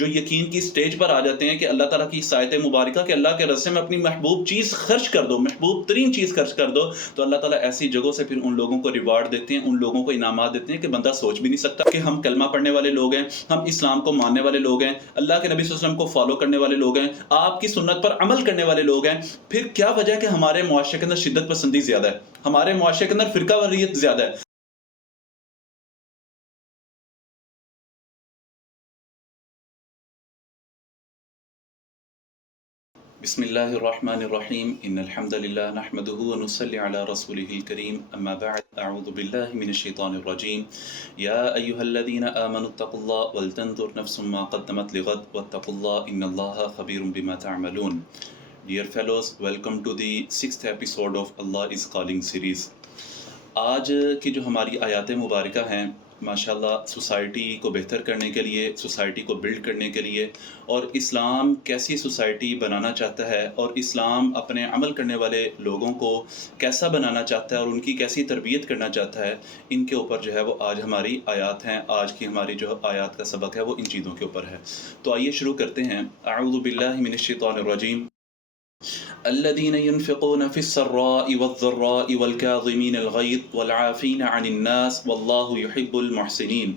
جو یقین کی سٹیج پر آ جاتے ہیں کہ اللہ تعالیٰ کی آیت مبارکہ کہ اللہ کے راستے میں اپنی محبوب چیز خرچ کر دو، محبوب ترین چیز خرچ کر دو، تو اللہ تعالیٰ ایسی جگہوں سے پھر ان لوگوں کو ریوارڈ دیتے ہیں، ان لوگوں کو انعامات دیتے ہیں کہ بندہ سوچ بھی نہیں سکتا کہ ہم کلمہ پڑھنے والے لوگ ہیں، ہم اسلام کو ماننے والے لوگ ہیں، اللہ کے نبی صلی اللہ علیہ وسلم کو فالو کرنے والے لوگ ہیں، آپ کی سنت پر عمل کرنے والے لوگ ہیں، پھر کیا وجہ ہے کہ ہمارے معاشرے کے اندر شدت پسندی زیادہ ہے، ہمارے معاشرے کے اندر فرقہ واریت زیادہ ہے؟ بسم اللہ الرحمن الرحیم ان الحمد للہ نحمده ونصلی علی رسوله الکریم اما بعد اعوذ باللہ من الشیطان الرجیم یا ایہا الذین آمنوا اتقوا اللہ ولتنظر نفس ما قدمت لغد واتقوا اللہ ان اللہ خبیر بما تعملون. Dear fellows, welcome to the 6th episode of Allah is Calling series. آج کی جو ہماری آیات مبارکہ ہیں ماشاءاللہ سوسائٹی کو بہتر کرنے کے لیے، سوسائٹی کو بلڈ کرنے کے لیے، اور اسلام کیسی سوسائٹی بنانا چاہتا ہے اور اسلام اپنے عمل کرنے والے لوگوں کو کیسا بنانا چاہتا ہے اور ان کی کیسی تربیت کرنا چاہتا ہے، ان کے اوپر جو ہے وہ آج ہماری آیات ہیں. آج کی ہماری جو آیات کا سبق ہے وہ ان چیزوں کے اوپر ہے. تو آئیے شروع کرتے ہیں. اعوذ باللہ من الشیطان الرجیم. الذين ينفقون في السراء والضراء والكاظمين الغيظ والعافين عن الناس والله يحب المحسنين.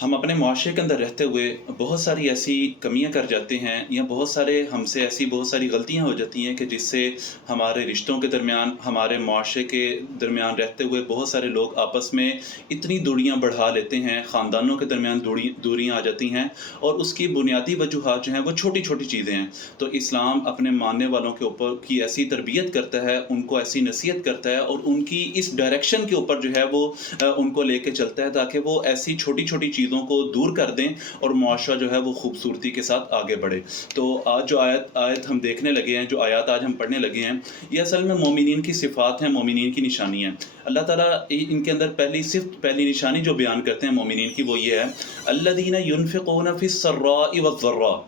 ہم اپنے معاشرے کے اندر رہتے ہوئے بہت ساری ایسی کمیاں کر جاتے ہیں یا بہت سے ایسی بہت ساری غلطیاں ہو جاتی ہیں کہ جس سے ہمارے رشتوں کے درمیان، ہمارے معاشرے کے درمیان رہتے ہوئے بہت سارے لوگ آپس میں اتنی دوریاں بڑھا لیتے ہیں، خاندانوں کے درمیان دوریاں آ جاتی ہیں، اور اس کی بنیادی وجوہات جو ہیں وہ چھوٹی چھوٹی چیزیں ہیں. تو اسلام اپنے ماننے والوں کے اوپر کی ایسی تربیت کرتا ہے، ان کو ایسی نصیحت کرتا ہے اور ان کی اس ڈائریکشن کے اوپر جو ہے وہ ان کو لے کے چلتا ہے تاکہ وہ ایسی چھوٹی چھوٹی چیزوں کو دور کر دیں اور معاشرہ جو ہے وہ خوبصورتی کے ساتھ آگے بڑھے. تو آج جو آیت ہم دیکھنے لگے ہیں، جو آیات آج ہم پڑھنے لگے ہیں، یہ اصل میں مومنین کی صفات ہیں، مومنین کی نشانی ہیں. اللہ تعالیٰ ان کے اندر پہلی نشانی جو بیان کرتے ہیں مومنین کی وہ یہ ہے الذین ينفقون فی السراء والضراء.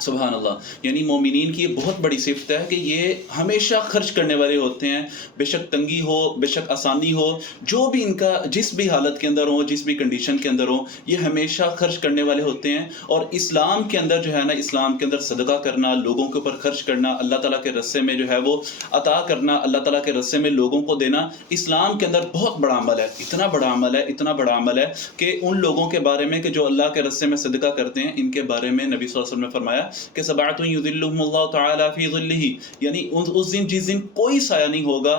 سبحان اللہ. یعنی مومنین کی یہ بہت بڑی صفت ہے کہ یہ ہمیشہ خرچ کرنے والے ہوتے ہیں، بے شک تنگی ہو، بے شک آسانی ہو، جو بھی ان کا جس بھی حالت کے اندر ہو، جس بھی کنڈیشن کے اندر ہو، یہ ہمیشہ خرچ کرنے والے ہوتے ہیں. اور اسلام کے اندر جو ہے نا، اسلام کے اندر صدقہ کرنا، لوگوں کے اوپر خرچ کرنا، اللہ تعالیٰ کے راستے میں جو ہے وہ عطا کرنا، اللہ تعالیٰ کے راستے میں لوگوں کو دینا، اسلام کے اندر بہت بڑا عمل ہے. اتنا بڑا عمل ہے کہ ان لوگوں کے بارے میں کہ جو اللہ کے راستے میں صدقہ کرتے ہیں، ان کے بارے میں نبی صلی اللہ علیہ وسلم نے فرمایا کہ سبعۃ یظلهم اللہ تعالی فی ظلہ. یعنی اس دن جس دن کوئی سایہ نہیں ہوگا،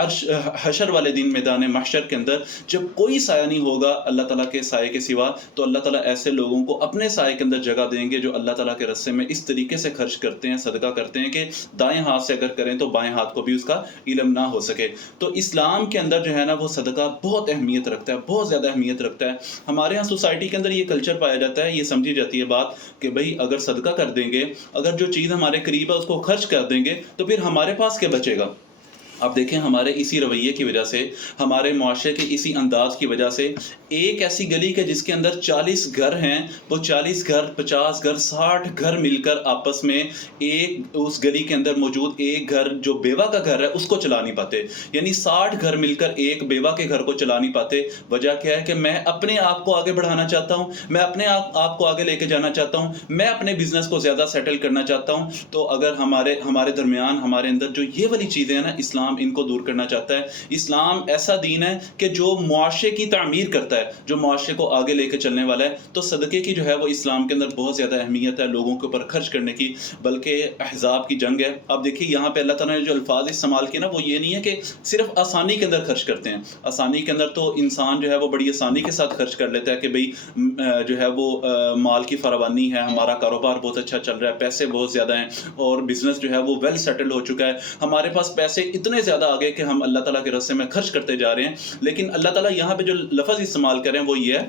عرش حشر والے دن، میدان محشر کے اندر جب کوئی سایہ نہیں ہوگا اللہ تعالیٰ کے سائے کے سوا، تو اللہ تعالیٰ ایسے لوگوں کو اپنے سائے کے اندر جگہ دیں گے جو اللہ تعالیٰ کے راستے میں اس طریقے سے خرچ کرتے ہیں، صدقہ کرتے ہیں کہ دائیں ہاتھ سے اگر کریں تو بائیں ہاتھ کو بھی اس کا علم نہ ہو سکے. تو اسلام کے اندر جو ہے نا وہ صدقہ بہت اہمیت رکھتا ہے، بہت زیادہ اہمیت رکھتا ہے. ہمارے ہاں سوسائٹی کے اندر یہ کلچر پایا جاتا ہے، یہ سمجھی جاتی ہے بات کہ بھئی اگر صدقہ کر دیں گے، اگر جو چیز ہمارے قریب ہے اس کو خرچ کر دیں گے تو پھر ہمارے پاس کیا بچے گا. آپ دیکھیں ہمارے اسی رویے کی وجہ سے، ہمارے معاشرے کے اسی انداز کی وجہ سے، ایک ایسی گلی کے جس کے اندر 40 گھر ہیں، وہ 40 گھر، 50 گھر، 60 گھر مل کر آپس میں اس گلی کے اندر موجود ایک گھر جو بیوہ کا گھر ہے اس کو چلا نہیں پاتے. یعنی 60 گھر مل کر ایک بیوہ کے گھر کو چلا نہیں پاتے. وجہ کیا ہے کہ میں اپنے آپ کو آگے بڑھانا چاہتا ہوں، میں اپنے آپ کو آگے لے کے جانا چاہتا ہوں، میں اپنے بزنس کو زیادہ سیٹل کرنا چاہتا ہوں. تو اگر ہمارے درمیان، ہمارے اندر جو یہ والی چیزیں ہیں نا، اسلام ان کو دور کرنا چاہتا ہے. اسلام ایسا دین ہے کہ جو معاشرے کی تعمیر کرتا ہے، جو معاشرے کو آگے لے کے چلنے والا ہے. تو صدقے کی جو ہے وہ اسلام کے اندر بہت زیادہ اہمیت ہے لوگوں کے اوپر خرچ کرنے کی. بلکہ احزاب کی جنگ ہے. اب دیکھیے یہاں پہ اللہ تعالیٰ نے جو الفاظ استعمال کیے نا، وہ یہ نہیں ہے کہ صرف آسانی کے اندر خرچ کرتے ہیں. آسانی کے اندر تو انسان جو ہے وہ بڑی آسانی کے ساتھ خرچ کر لیتا ہے کہ بھئی جو ہے وہ مال کی فراوانی ہے، ہمارا کاروبار بہت اچھا چل رہا ہے، پیسے بہت زیادہ ہیں اور بزنس جو ہے وہ ویل سیٹل ہو چکا ہے، ہمارے پاس پیسے اتنے زیادہ آگے کہ ہم اللہ تعالیٰ کے راستے میں خرچ کرتے جا رہے ہیں. لیکن اللہ تعالیٰ یہاں پہ جو لفظ استعمال کریں وہ یہ ہے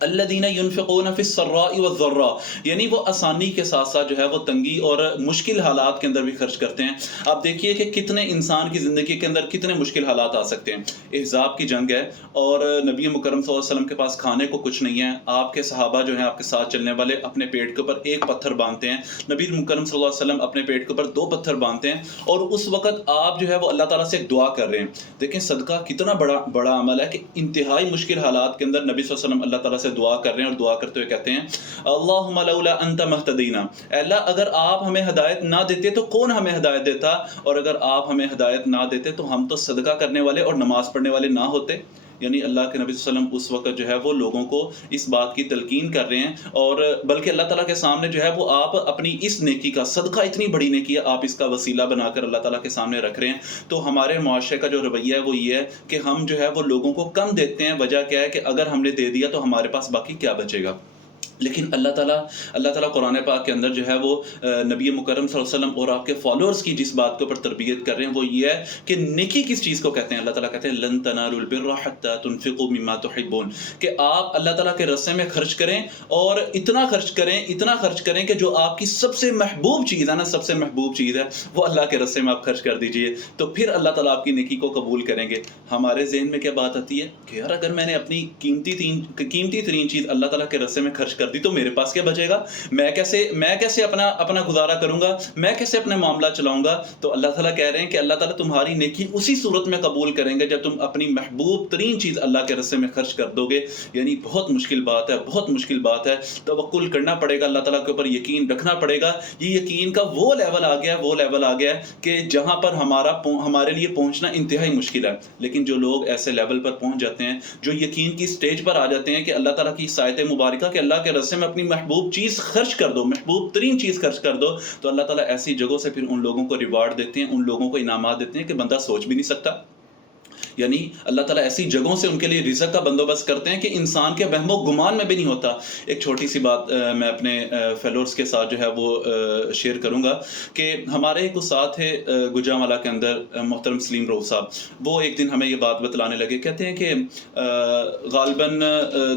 الذین ينفقون فی السراء والضراء. یعنی وہ آسانی کے ساتھ ساتھ جو ہے وہ تنگی اور مشکل حالات کے اندر بھی خرچ کرتے ہیں. آپ دیکھیے کہ کتنے انسان کی زندگی کے اندر کتنے مشکل حالات آ سکتے ہیں. احزاب کی جنگ ہے اور نبی مکرم صلی اللہ علیہ وسلم کے پاس کھانے کو کچھ نہیں ہے. آپ کے صحابہ جو ہیں، آپ کے ساتھ چلنے والے، اپنے پیٹ کے اوپر ایک پتھر باندھتے ہیں. نبی مکرم صلی اللہ علیہ وسلم اپنے پیٹ کے اوپر 2 پتھر باندھتے ہیں اور اس وقت آپ جو ہے وہ اللہ تعالیٰ سے ایک دعا کر رہے ہیں. دیکھیں صدقہ کتنا بڑا عمل ہے کہ انتہائی مشکل حالات کے اندر نبی صلی اللہ علیہ وسلم اللہ تعالیٰ سے دعا کر رہے ہیں اور دعا کرتے ہوئے کہتے ہیں اللہم لولا انت مہتدینا، اے اللہ اگر آپ ہمیں ہدایت نہ دیتے تو کون ہمیں ہدایت دیتا، اور اگر آپ ہمیں ہدایت نہ دیتے تو ہم تو صدقہ کرنے والے اور نماز پڑھنے والے نہ ہوتے۔ یعنی اللہ کے نبی صلی اللہ علیہ وسلم اس وقت جو ہے وہ لوگوں کو اس بات کی تلقین کر رہے ہیں، اور بلکہ اللہ تعالیٰ کے سامنے جو ہے وہ آپ اپنی اس نیکی کا صدقہ، اتنی بڑی نیکی ہے، آپ اس کا وسیلہ بنا کر اللہ تعالیٰ کے سامنے رکھ رہے ہیں۔ تو ہمارے معاشرے کا جو رویہ ہے وہ یہ ہے کہ ہم جو ہے وہ لوگوں کو کم دیتے ہیں، وجہ کیا ہے کہ اگر ہم نے دے دیا تو ہمارے پاس باقی کیا بچے گا۔ لیکن اللہ تعالیٰ قرآن پاک کے اندر جو ہے وہ نبی مکرم صلی اللہ علیہ وسلم اور آپ کے فالوورز کی جس بات کے اوپر تربیت کر رہے ہیں وہ یہ ہے کہ نیکی کس چیز کو کہتے ہیں۔ اللہ تعالیٰ کہتے ہیں لن تنالوا البر حتى تنفقوا مما تحبون، کہ آپ اللہ تعالیٰ کے راستے میں خرچ کریں، اور اتنا خرچ کریں کہ جو آپ کی سب سے محبوب چیز ہے نا، سب سے محبوب چیز ہے وہ اللہ کے راستے میں آپ خرچ کر دیجئے، تو پھر اللہ تعالیٰ آپ کی نیکی کو قبول کریں گے۔ ہمارے ذہن میں کیا بات آتی ہے کہ یار اگر میں نے اپنی قیمتی ترین چیز اللہ تعالیٰ کے راستے میں خرچ کر دی تو میرے پاس کیا بچے گا، میں کیسے اپنا گزارا کروں گا، میں کیسے اپنے معاملہ چلاؤں گا۔ تو اللہ تعالیٰ کہہ رہے ہیں کہ اللہ تعالیٰ تمہاری نیکی اسی صورت میں قبول کریں گے جب تم اپنی محبوب ترین چیز اللہ کے راستے میں خرچ کر دو گے۔ یعنی بہت مشکل بات ہے، توکل کرنا پڑے گا، اللہ تعالیٰ کے اوپر یقین رکھنا پڑے گا۔ یہ یقین کا وہ لیول آ گیا ہے کہ جہاں پر ہمارے لیے پہنچنا انتہائی مشکل ہے۔ لیکن جو لوگ ایسے لیول پر پہنچ جاتے ہیں، جو یقین کی سٹیج پر آ جاتے ہیں کہ اللہ تعالیٰ کی سایت مبارکہ کہ اللہ کے راستے میں اپنی محبوب چیز خرچ کر دو، محبوب ترین چیز خرچ کر دو، تو اللہ تعالیٰ ایسی جگہوں سے پھر ان لوگوں کو ریوارڈ دیتے ہیں، ان لوگوں کو انعامات دیتے ہیں کہ بندہ سوچ بھی نہیں سکتا۔ یعنی اللہ تعالیٰ ایسی جگہوں سے ان کے لیے رزق کا بندوبست کرتے ہیں کہ انسان کے وہم و گمان میں بھی نہیں ہوتا۔ ایک چھوٹی سی بات میں اپنے فیلورز کے ساتھ جو ہے وہ شیئر کروں گا کہ ہمارے ایک استاد تھے گجرانوالہ کے اندر، محترم سلیم روف صاحب، وہ ایک دن ہمیں یہ بات بتلانے لگے، کہتے ہیں کہ غالباً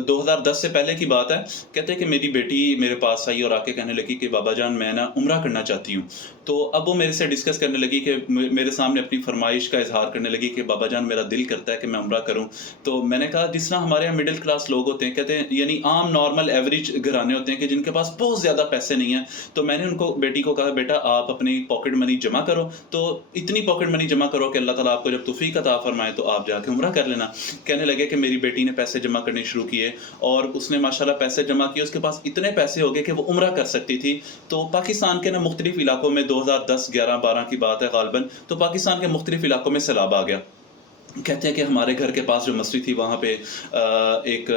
2010 سے پہلے کی بات ہے، کہتے ہیں کہ میری بیٹی میرے پاس آئی اور آ کے کہنے لگی کہ بابا جان میں نا عمرہ کرنا چاہتی ہوں۔ تو اب وہ میرے سے ڈسکس کرنے لگی کہ میرے سامنے اپنی فرمائش کا اظہار کرنے لگی کہ بابا جان میرا دل کرتا ہے کہ میں عمرہ کروں۔ تو میں نے کہا جس طرح ہمارے یہاں مڈل کلاس لوگ ہوتے ہیں، کہتے ہیں یعنی عام نارمل ایوریج گھرانے ہوتے ہیں کہ جن کے پاس بہت زیادہ پیسے نہیں ہیں، تو میں نے بیٹی کو کہا بیٹا آپ اپنی پاکٹ منی جمع کرو، تو اتنی پاکٹ منی جمع کرو کہ اللہ تعالیٰ آپ کو جب توفیق عطا فرمائے تو آپ جا کے عمرہ کر لینا۔ کہنے لگے کہ میری بیٹی نے پیسے جمع کرنے شروع کیے اور اس نے ماشاءاللہ پیسے جمع کیے، اس کے پاس اتنے پیسے ہو گئے کہ وہ عمرہ کر سکتی تھی۔ تو پاکستان کے نا مختلف علاقوں میں 2010 11 12 کی بات ہے غالباً، تو پاکستان کے مختلف علاقوں میں سیلاب آ گیا۔ کہتے ہیں کہ ہمارے گھر کے پاس جو مسجد تھی وہاں پہ ایک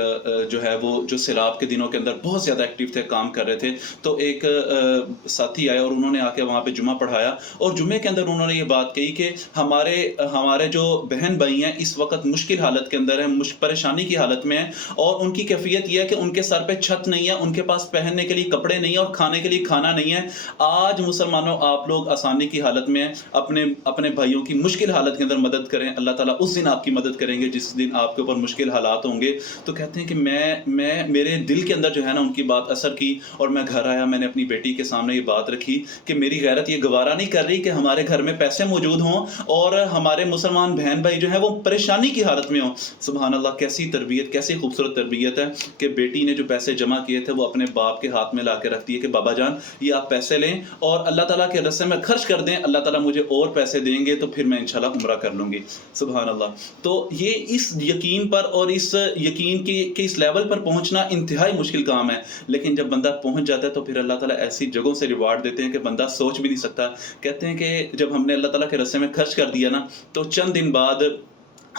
جو ہے وہ جو سیلاب کے دنوں کے اندر بہت زیادہ ایکٹیو تھے، کام کر رہے تھے، تو ایک ساتھی آئے اور انہوں نے آ کے وہاں پہ جمعہ پڑھایا، اور جمعے کے اندر انہوں نے یہ بات کہی کہ ہمارے جو بہن بھائی ہیں اس وقت مشکل حالت کے اندر ہیں، پریشانی کی حالت میں ہیں، اور ان کی کیفیت یہ ہے کہ ان کے سر پہ چھت نہیں ہے، ان کے پاس پہننے کے لیے کپڑے نہیں ہیں اور کھانے کے لیے کھانا نہیں ہے۔ آج مسلمانوں آپ لوگ آسانی کی حالت میں ہیں، اپنے بھائیوں کی مشکل حالت کے اندر مدد کریں، اللہ تعالیٰ اس دن آپ کی مدد کریں گے جس دن آپ کے اوپر مشکل حالات ہوں گے۔ تو کہتے ہیں کہ میں میرے دل کے اندر جو ہے نا ان کی بات اثر کی، اور میں گھر آیا، میں نے اپنی بیٹی کے سامنے یہ بات رکھی کہ میری غیرت یہ گوارا نہیں کر رہی کہ ہمارے گھر میں پیسے موجود ہوں اور ہمارے مسلمان بہن بھائی جو ہیں وہ پریشانی کی حالت میں ہوں۔ سبحان اللہ، کیسی تربیت، کیسی خوبصورت تربیت ہے کہ بیٹی نے جو پیسے جمع کیے تھے وہ اپنے باپ کے ہاتھ میں لا کے رکھ دیے کہ بابا جان یہ آپ پیسے لیں اور اللہ تعالیٰ کے راستے میں خرچ کر دیں، اللہ تعالیٰ مجھے اور پیسے دیں گے تو پھر میں انشاءاللہ عمرہ کر لوں گی۔ سبحان اللہ۔ تو یہ اس یقین پر اور اس یقین کے اس لیول پر پہنچنا انتہائی مشکل کام ہے، لیکن جب بندہ پہنچ جاتا ہے تو پھر اللہ تعالیٰ ایسی جگہوں سے ریوارڈ دیتے ہیں کہ بندہ سوچ بھی نہیں سکتا۔ کہتے ہیں کہ جب ہم نے اللہ تعالیٰ کے راستے میں خرچ کر دیا نا، تو چند دن بعد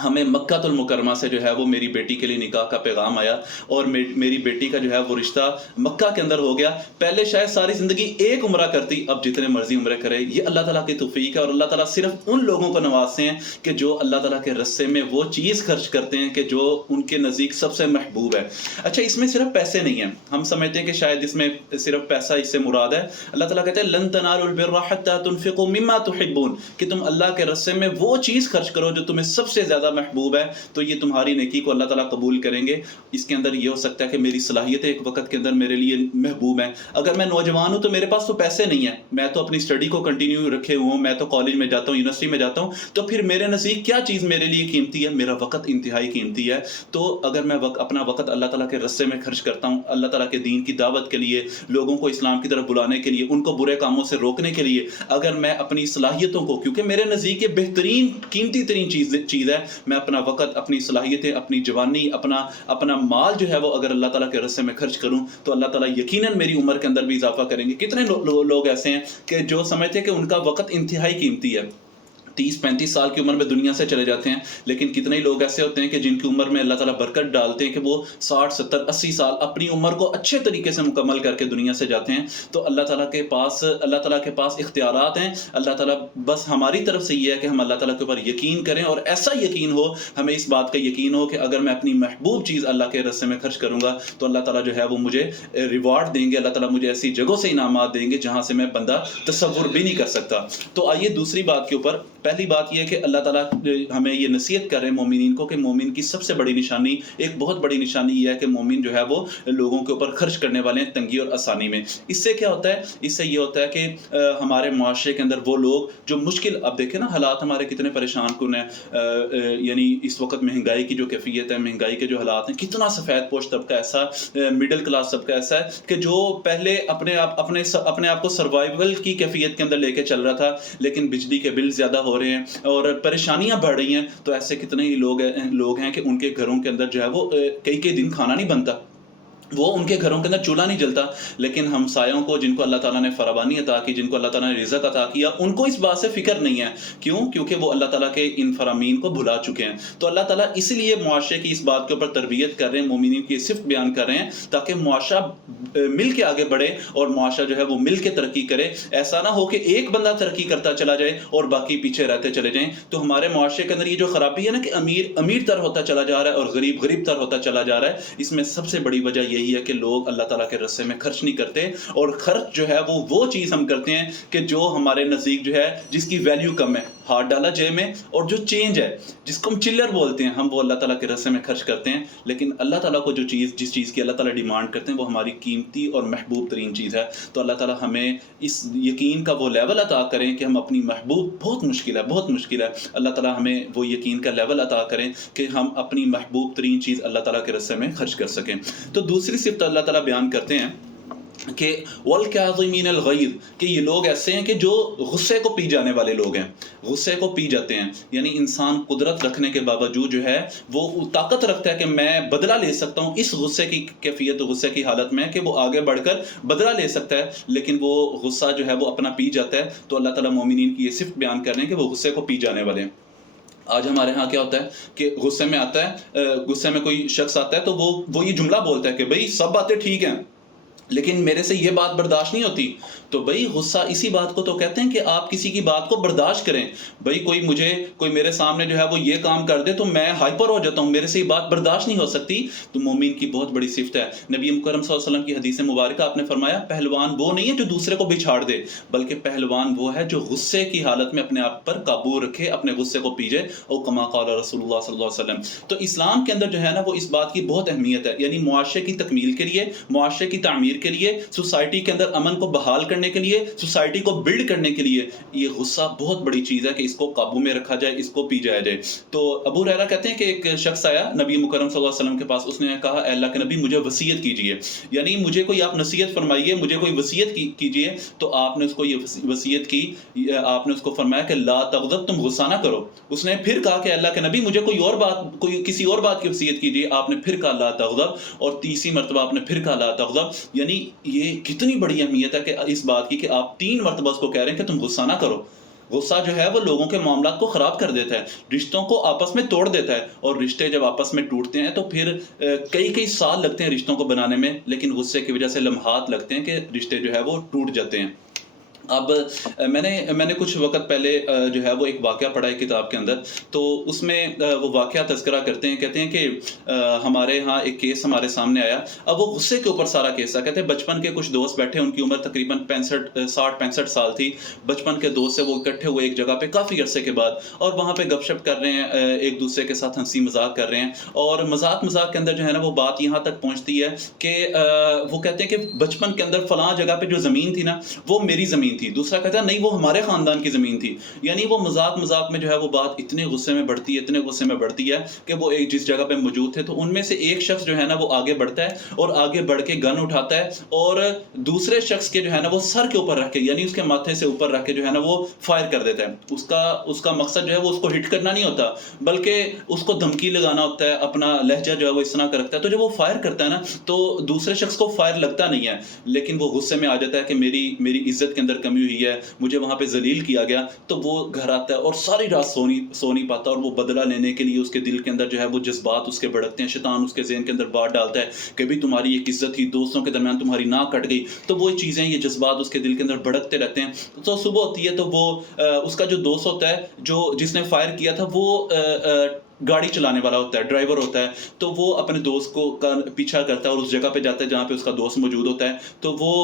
ہمیں مکہ المکرمہ سے جو ہے وہ میری بیٹی کے لیے نکاح کا پیغام آیا، اور میری بیٹی کا جو ہے وہ رشتہ مکہ کے اندر ہو گیا۔ پہلے شاید ساری زندگی ایک عمرہ کرتی، اب جتنے مرضی عمرے کرے۔ یہ اللہ تعالیٰ کی توفیق ہے، اور اللہ تعالیٰ صرف ان لوگوں کو نوازتے ہیں کہ جو اللہ تعالیٰ کے راستے میں وہ چیز خرچ کرتے ہیں کہ جو ان کے نزدیک سب سے محبوب ہے۔ اچھا، اس میں صرف پیسے نہیں ہیں، ہم سمجھتے ہیں کہ شاید اس میں صرف پیسہ اس سے مراد ہے۔ اللہ تعالیٰ کہتے ہیں لن تنالوا البر حتى تنفقوا مما تحبون، کہ تم اللہ کے راستے میں وہ چیز خرچ کرو جو تمہیں سب سے زیادہ محبوب ہے، تو یہ تمہاری نیکی کو اللہ تعالیٰ قبول کریں گے۔ اس کے اندر یہ ہو سکتا ہے کہ میری صلاحیتیں ایک وقت کے اندر میرے لیے محبوب ہیں، اگر میں نوجوان ہوں تو میرے پاس تو پیسے نہیں ہیں، میں تو اپنی اسٹڈی کو کنٹینیو رکھے ہوں، میں تو کالج میں جاتا ہوں، یونیورسٹی میں جاتا ہوں، تو پھر میرے نزدیک کیا چیز میرے لیے قیمتی ہے؟ میرا وقت انتہائی قیمتی ہے۔ تو اگر میں اپنا وقت اللہ تعالیٰ کے راستے میں خرچ کرتا ہوں، اللہ تعالیٰ کے دین کی دعوت کے لیے، لوگوں کو اسلام کی طرف بلانے کے لیے، ان کو برے کاموں سے روکنے کے لیے، اگر میں اپنی صلاحیتوں کو، کیونکہ میرے نزدیک یہ بہترین قیمتی ترین چیز ہے، میں اپنا وقت، اپنی صلاحیتیں، اپنی جوانی، اپنا مال جو ہے وہ اگر اللہ تعالیٰ کے راستے میں خرچ کروں تو اللہ تعالیٰ یقیناً میری عمر کے اندر بھی اضافہ کریں گے. کتنے لوگ ایسے ہیں کہ جو سمجھتے ہیں کہ ان کا وقت انتہائی قیمتی ہے، 30-35 سال کی عمر میں دنیا سے چلے جاتے ہیں، لیکن کتنے ہی لوگ ایسے ہوتے ہیں کہ جن کی عمر میں اللہ تعالیٰ برکت ڈالتے ہیں کہ وہ 60-70-80 سال اپنی عمر کو اچھے طریقے سے مکمل کر کے دنیا سے جاتے ہیں. تو اللہ تعالیٰ کے پاس اختیارات ہیں. اللہ تعالیٰ بس ہماری طرف سے یہ ہے کہ ہم اللہ تعالیٰ کے اوپر یقین کریں، اور ایسا یقین ہو، ہمیں اس بات کا یقین ہو کہ اگر میں اپنی محبوب چیز اللہ کے راستے میں خرچ کروں گا تو اللہ تعالیٰ جو ہے وہ مجھے ریوارڈ دیں گے، اللہ تعالیٰ مجھے ایسی جگہوں سے انعامات دیں گے جہاں سے میں بندہ تصور بھی نہیں کر سکتا. تو آئیے دوسری بات کے اوپر. پہلی بات یہ ہے کہ اللہ تعالیٰ ہمیں یہ نصیحت کر رہے ہیں مومنین کو کہ مومن کی سب سے بڑی نشانی، ایک بہت بڑی نشانی یہ ہے کہ مومن جو ہے وہ لوگوں کے اوپر خرچ کرنے والے ہیں تنگی اور آسانی میں. اس سے کیا ہوتا ہے؟ اس سے یہ ہوتا ہے کہ ہمارے معاشرے کے اندر وہ لوگ جو مشکل، اب دیکھیں نا حالات ہمارے کتنے پریشان کن ہیں. یعنی اس وقت مہنگائی کی جو کیفیت ہے، مہنگائی کے جو حالات ہیں، کتنا سفید پوش طبقہ ایسا، مڈل کلاس طبقہ ایسا ہے کہ جو پہلے اپنے آپ کو سروائیول کی کیفیت کے اندر لے کے چل رہا تھا، لیکن بجلی کے بل زیادہ ہو رہے ہیں اور پریشانیاں بڑھ رہی ہیں. تو ایسے کتنے ہی لوگ ہیں کہ ان کے گھروں کے اندر جو ہے وہ کئی دن کھانا نہیں بنتا، وہ ان کے گھروں کے اندر چولہا نہیں جلتا. لیکن ہمسایوں کو، جن کو اللہ تعالیٰ نے فراوانی عطا کی، جن کو اللہ تعالیٰ نے رزق عطا کیا، ان کو اس بات سے فکر نہیں ہے. کیوں؟ کیونکہ وہ اللہ تعالیٰ کے ان فرامین کو بھلا چکے ہیں. تو اللہ تعالیٰ اس لیے معاشرے کی اس بات کے اوپر تربیت کر رہے ہیں، مومنین کی صفت بیان کر رہے ہیں تاکہ معاشرہ مل کے آگے بڑھے اور معاشرہ جو ہے وہ مل کے ترقی کرے. ایسا نہ ہو کہ ایک بندہ ترقی کرتا چلا جائے اور باقی پیچھے رہتے چلے جائیں. تو ہمارے معاشرے کے اندر یہ جو خرابی ہے نا کہ امیر تر ہوتا چلا جا رہا ہے اور غریب تر ہوتا چلا جا رہا ہے، اس میں سب سے بڑی وجہ یہی ہے کہ لوگ اللہ تعالیٰ کے راستے میں خرچ نہیں کرتے. اور خرچ جو ہے وہ چیز ہم کرتے ہیں کہ جو ہمارے نزدیک جو ہے جس کی ویلیو کم ہے، ہاتھ ڈالا جیب میں، اور جو چینج ہے جس کو ہم چلر بولتے ہیں، ہم وہ اللہ تعالیٰ کے راستے میں خرچ کرتے ہیں. لیکن اللہ تعالیٰ کو جس چیز کی اللہ تعالیٰ ڈیمانڈ کرتے ہیں وہ ہماری قیمتی اور محبوب ترین چیز ہے. تو اللہ تعالیٰ ہمیں اس یقین کا وہ لیول عطا کریں کہ ہم اپنی محبوب، بہت مشکل ہے، اللہ تعالیٰ ہمیں وہ یقین کا لیول عطا کریں کہ ہم اپنی محبوب ترین چیز اللہ تعالیٰ کے راستے میں خرچ کر سکیں. تو دوسری صفت اللہ تعالیٰ بیان کرتے ہیں کہ والکاظمین الغیظ، کہ یہ لوگ ایسے ہیں کہ جو غصے کو پی جانے والے لوگ ہیں، غصے کو پی جاتے ہیں. یعنی انسان قدرت رکھنے کے باوجود جو ہے وہ طاقت رکھتا ہے کہ میں بدلہ لے سکتا ہوں اس غصے کی کیفیت، غصے کی حالت میں کہ وہ آگے بڑھ کر بدلہ لے سکتا ہے، لیکن وہ غصہ جو ہے وہ اپنا پی جاتا ہے. تو اللہ تعالیٰ مومنین کی یہ صفت بیان کر رہے ہیں کہ وہ غصے کو پی جانے والے ہیں. آج ہمارے ہاں کیا ہوتا ہے کہ غصے میں کوئی شخص آتا ہے تو وہ یہ جملہ بولتا ہے کہ بھئی سب باتیں ٹھیک ہیں لیکن میرے سے یہ بات برداشت نہیں ہوتی. تو بھئی غصہ اسی بات کو تو کہتے ہیں کہ آپ کسی کی بات کو برداشت کریں. بھئی کوئی میرے سامنے جو ہے وہ یہ کام کر دے تو میں ہائپر ہو جاتا ہوں، میرے سے یہ بات برداشت نہیں ہو سکتی. تو مومن کی بہت بڑی صفت ہے. نبی مکرم صلی اللہ علیہ وسلم کی حدیث مبارکہ آپ نے فرمایا پہلوان وہ نہیں ہے جو دوسرے کو بچھاڑ دے، بلکہ پہلوان وہ ہے جو غصے کی حالت میں اپنے آپ پر قابو رکھے، اپنے غصے کو پی جائے. او کما قال رسول اللہ صلی اللہ علیہ وسلم. تو اسلام کے اندر جو ہے نا وہ اس بات کی بہت اہمیت ہے. یعنی معاشرے کی تکمیل کے لیے، معاشرے کی تعمیر کے لیے، سوسائٹی کے اندر امن کو بحال کرنے کے لیے، سوسائٹی کو بلڈ کرنے کے لیے یہ غصہ بہت بڑی چیز ہے کہ اس کو قابو میں رکھا جائے، اس کو پی جایا جائے. تو ابو ہریرہ کہتے ہیں کہ ایک شخص آیا نبی مکرم صلی اللہ علیہ وسلم کے پاس، اس نے کہا اے اللہ کے نبی مجھے وصیت کیجئے، یعنی مجھے کوئی آپ نصیحت فرمائیے، مجھے کوئی وصیت کیجئے. تو آپ نے اس کو یہ وصیت کی، آپ نے اس کو فرمایا کہ لا تغضب، تم غصہ نہ کرو. اس نے پھر کہا کہ اللہ کے نبی مجھے کوئی کسی اور بات کی وصیت کیجئے. آپ نے پھر کہا لا تغضب، اور تیسری مرتبہ آپ نے پھر کہا لا تغضب. یعنی یہ کتنی بڑی اہمیت ہے کہ اس بات کی کہ آپ 3 مرتبہ اس کو کہہ رہے ہیں کہ تم غصہ نہ کرو. غصہ جو ہے وہ لوگوں کے معاملات کو خراب کر دیتا ہے، رشتوں کو آپس میں توڑ دیتا ہے، اور رشتے جب آپس میں ٹوٹتے ہیں تو پھر کئی سال لگتے ہیں رشتوں کو بنانے میں، لیکن غصے کی وجہ سے لمحات لگتے ہیں کہ رشتے جو ہے وہ ٹوٹ جاتے ہیں. اب میں نے کچھ وقت پہلے جو ہے وہ ایک واقعہ پڑھا ہے کتاب کے اندر. تو اس میں وہ واقعہ تذکرہ کرتے ہیں، کہتے ہیں کہ ہمارے ہاں ایک کیس ہمارے سامنے آیا. اب وہ غصے کے اوپر سارا کیس ہے. کہتے ہیں بچپن کے کچھ دوست بیٹھے، ان کی عمر تقریباً 60-65 سال تھی. بچپن کے دوست سے وہ اکٹھے ہوئے ایک جگہ پہ کافی عرصے کے بعد، اور وہاں پہ گپ شپ کر رہے ہیں، ایک دوسرے کے ساتھ ہنسی مذاق کر رہے ہیں. اور مذاق کے اندر جو ہے نا وہ بات یہاں تک پہنچتی ہے کہ وہ کہتے ہیں کہ بچپن کے اندر فلاں جگہ پہ جو زمین تھی نا وہ میری زمین تھی، دوسرا کہتا ہے نہیں وہ ہمارے خاندان کی زمین تھی. یعنی وہ مذاق مذاق میں جو ہے وہ بات اتنے غصے میں بڑھتی ہے، اتنے غصے میں بڑھتی ہے کہ وہ ایک جس جگہ پہ موجود تھے تو ان میں سے ایک شخص جو ہے نا وہ آگے بڑھتا ہے اور آگے بڑھ کے گن اٹھاتا ہے اور دوسرے شخص کے جو ہے نا وہ سر کے اوپر رکھ کے، یعنی اس کے ماتھے سے اوپر رکھ کے جو ہے نا وہ فائر کر دیتا ہے. اس کا مقصد جو ہے وہ اس کو ہٹ کرنا نہیں ہوتا، بلکہ اس کو دھمکی لگانا ہوتا ہے، اپنا لہجہ جو ہے وہ اس طرح کا رکھتا ہے. تو جب وہ فائر کرتا ہے نا تو دوسرے شخص کو فائر لگتا نہیں ہے، لیکن وہ غصے میں آ جاتا ہے کہ میری عزت کے اندر کمی ہوئی ہے، مجھے وہاں پہ ذلیل کیا گیا. تو وہ گھر آتا ہے اور ساری رات سو نہیں پاتا، اور وہ بدلہ لینے کے لیے اس کے دل کے اندر جو ہے وہ جذبات اس کے بڑھتے ہیں. شیطان اس کے ذہن کے اندر بات ڈالتا ہے کہ بھی تمہاری ایک عزت تھی، دوستوں کے درمیان تمہاری ناک کٹ گئی. تو وہ چیزیں، یہ جذبات اس کے دل کے اندر بڑھتے رہتے ہیں. تو صبح ہوتی ہے تو وہ اس کا جو دوست ہوتا ہے جس نے فائر کیا تھا وہ گاڑی چلانے والا ہوتا ہے، ڈرائیور ہوتا ہے. تو وہ اپنے دوست کو پیچھا کرتا ہے اور اس جگہ پہ جاتا ہے جہاں پہ اس کا دوست موجود ہوتا ہے. تو وہ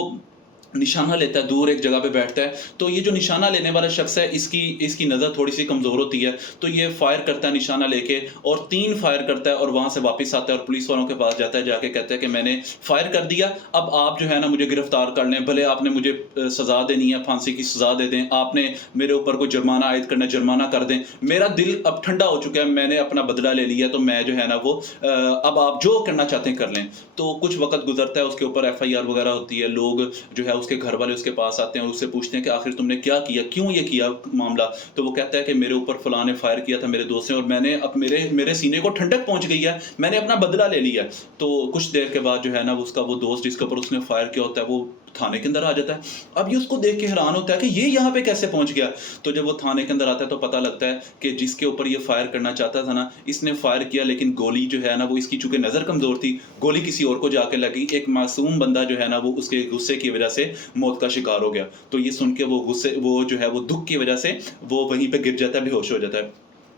نشانہ لیتا ہے، دور ایک جگہ پہ بیٹھتا ہے. تو یہ جو نشانہ لینے والا شخص ہے اس کی نظر تھوڑی سی کمزور ہوتی ہے. تو یہ فائر کرتا ہے نشانہ لے کے اور 3 فائر کرتا ہے اور وہاں سے واپس آتا ہے اور پولیس والوں کے پاس جاتا ہے، جا کے کہتا ہے کہ میں نے فائر کر دیا، اب آپ جو ہے نا مجھے گرفتار کر لیں، بھلے آپ نے مجھے سزا دینی ہے، پھانسی کی سزا دے دیں، آپ نے میرے اوپر کوئی جرمانہ عائد کرنا ہے، جرمانہ کر دیں، میرا دل اب ٹھنڈا ہو چکا ہے، میں نے اپنا بدلہ لے لیا، تو میں جو ہے نا وہ اب آپ جو کرنا چاہتے ہیں کر لیں. تو کچھ وقت گزرتا ہے، اس کے اوپر ایف آئی آر وغیرہ ہوتی ہے، لوگ جو ہے اس کے گھر والے اس کے پاس آتے ہیں اور اس سے پوچھتے ہیں کہ آخر تم نے کیا کیا، کیوں یہ کیا معاملہ. تو وہ کہتا ہے کہ میرے اوپر فلاں نے فائر کیا تھا، میرے دوست نے، اور میں نے اب میرے سینے کو ٹھنڈک پہنچ گئی ہے، میں نے اپنا بدلہ لے لیا. تو کچھ دیر کے بعد جو ہے نا اس کا وہ دوست جس کے اوپر اس نے فائر کیا ہوتا ہے وہ تھانے کے اندر آ جاتا ہے. اب یہ اس کو دیکھ کے حیران ہوتا ہے کہ یہ یہاں پہ کیسے پہنچ گیا. تو جب وہ تھانے کے اندر آتا ہے تو پتہ لگتا ہے کہ جس کے اوپر یہ فائر کرنا چاہتا تھا نا، اس نے فائر کیا، لیکن گولی جو ہے نا وہ اس کی چونکہ نظر کمزور تھی، گولی کسی اور کو جا کے لگی. ایک معصوم بندہ جو ہے نا وہ اس کے غصے کی وجہ سے موت کا شکار ہو گیا. تو یہ سن کے وہ جو ہے وہ دکھ کی وجہ سے وہ وہیں پہ گر جاتا ہے، بے ہوش ہو جاتا ہے.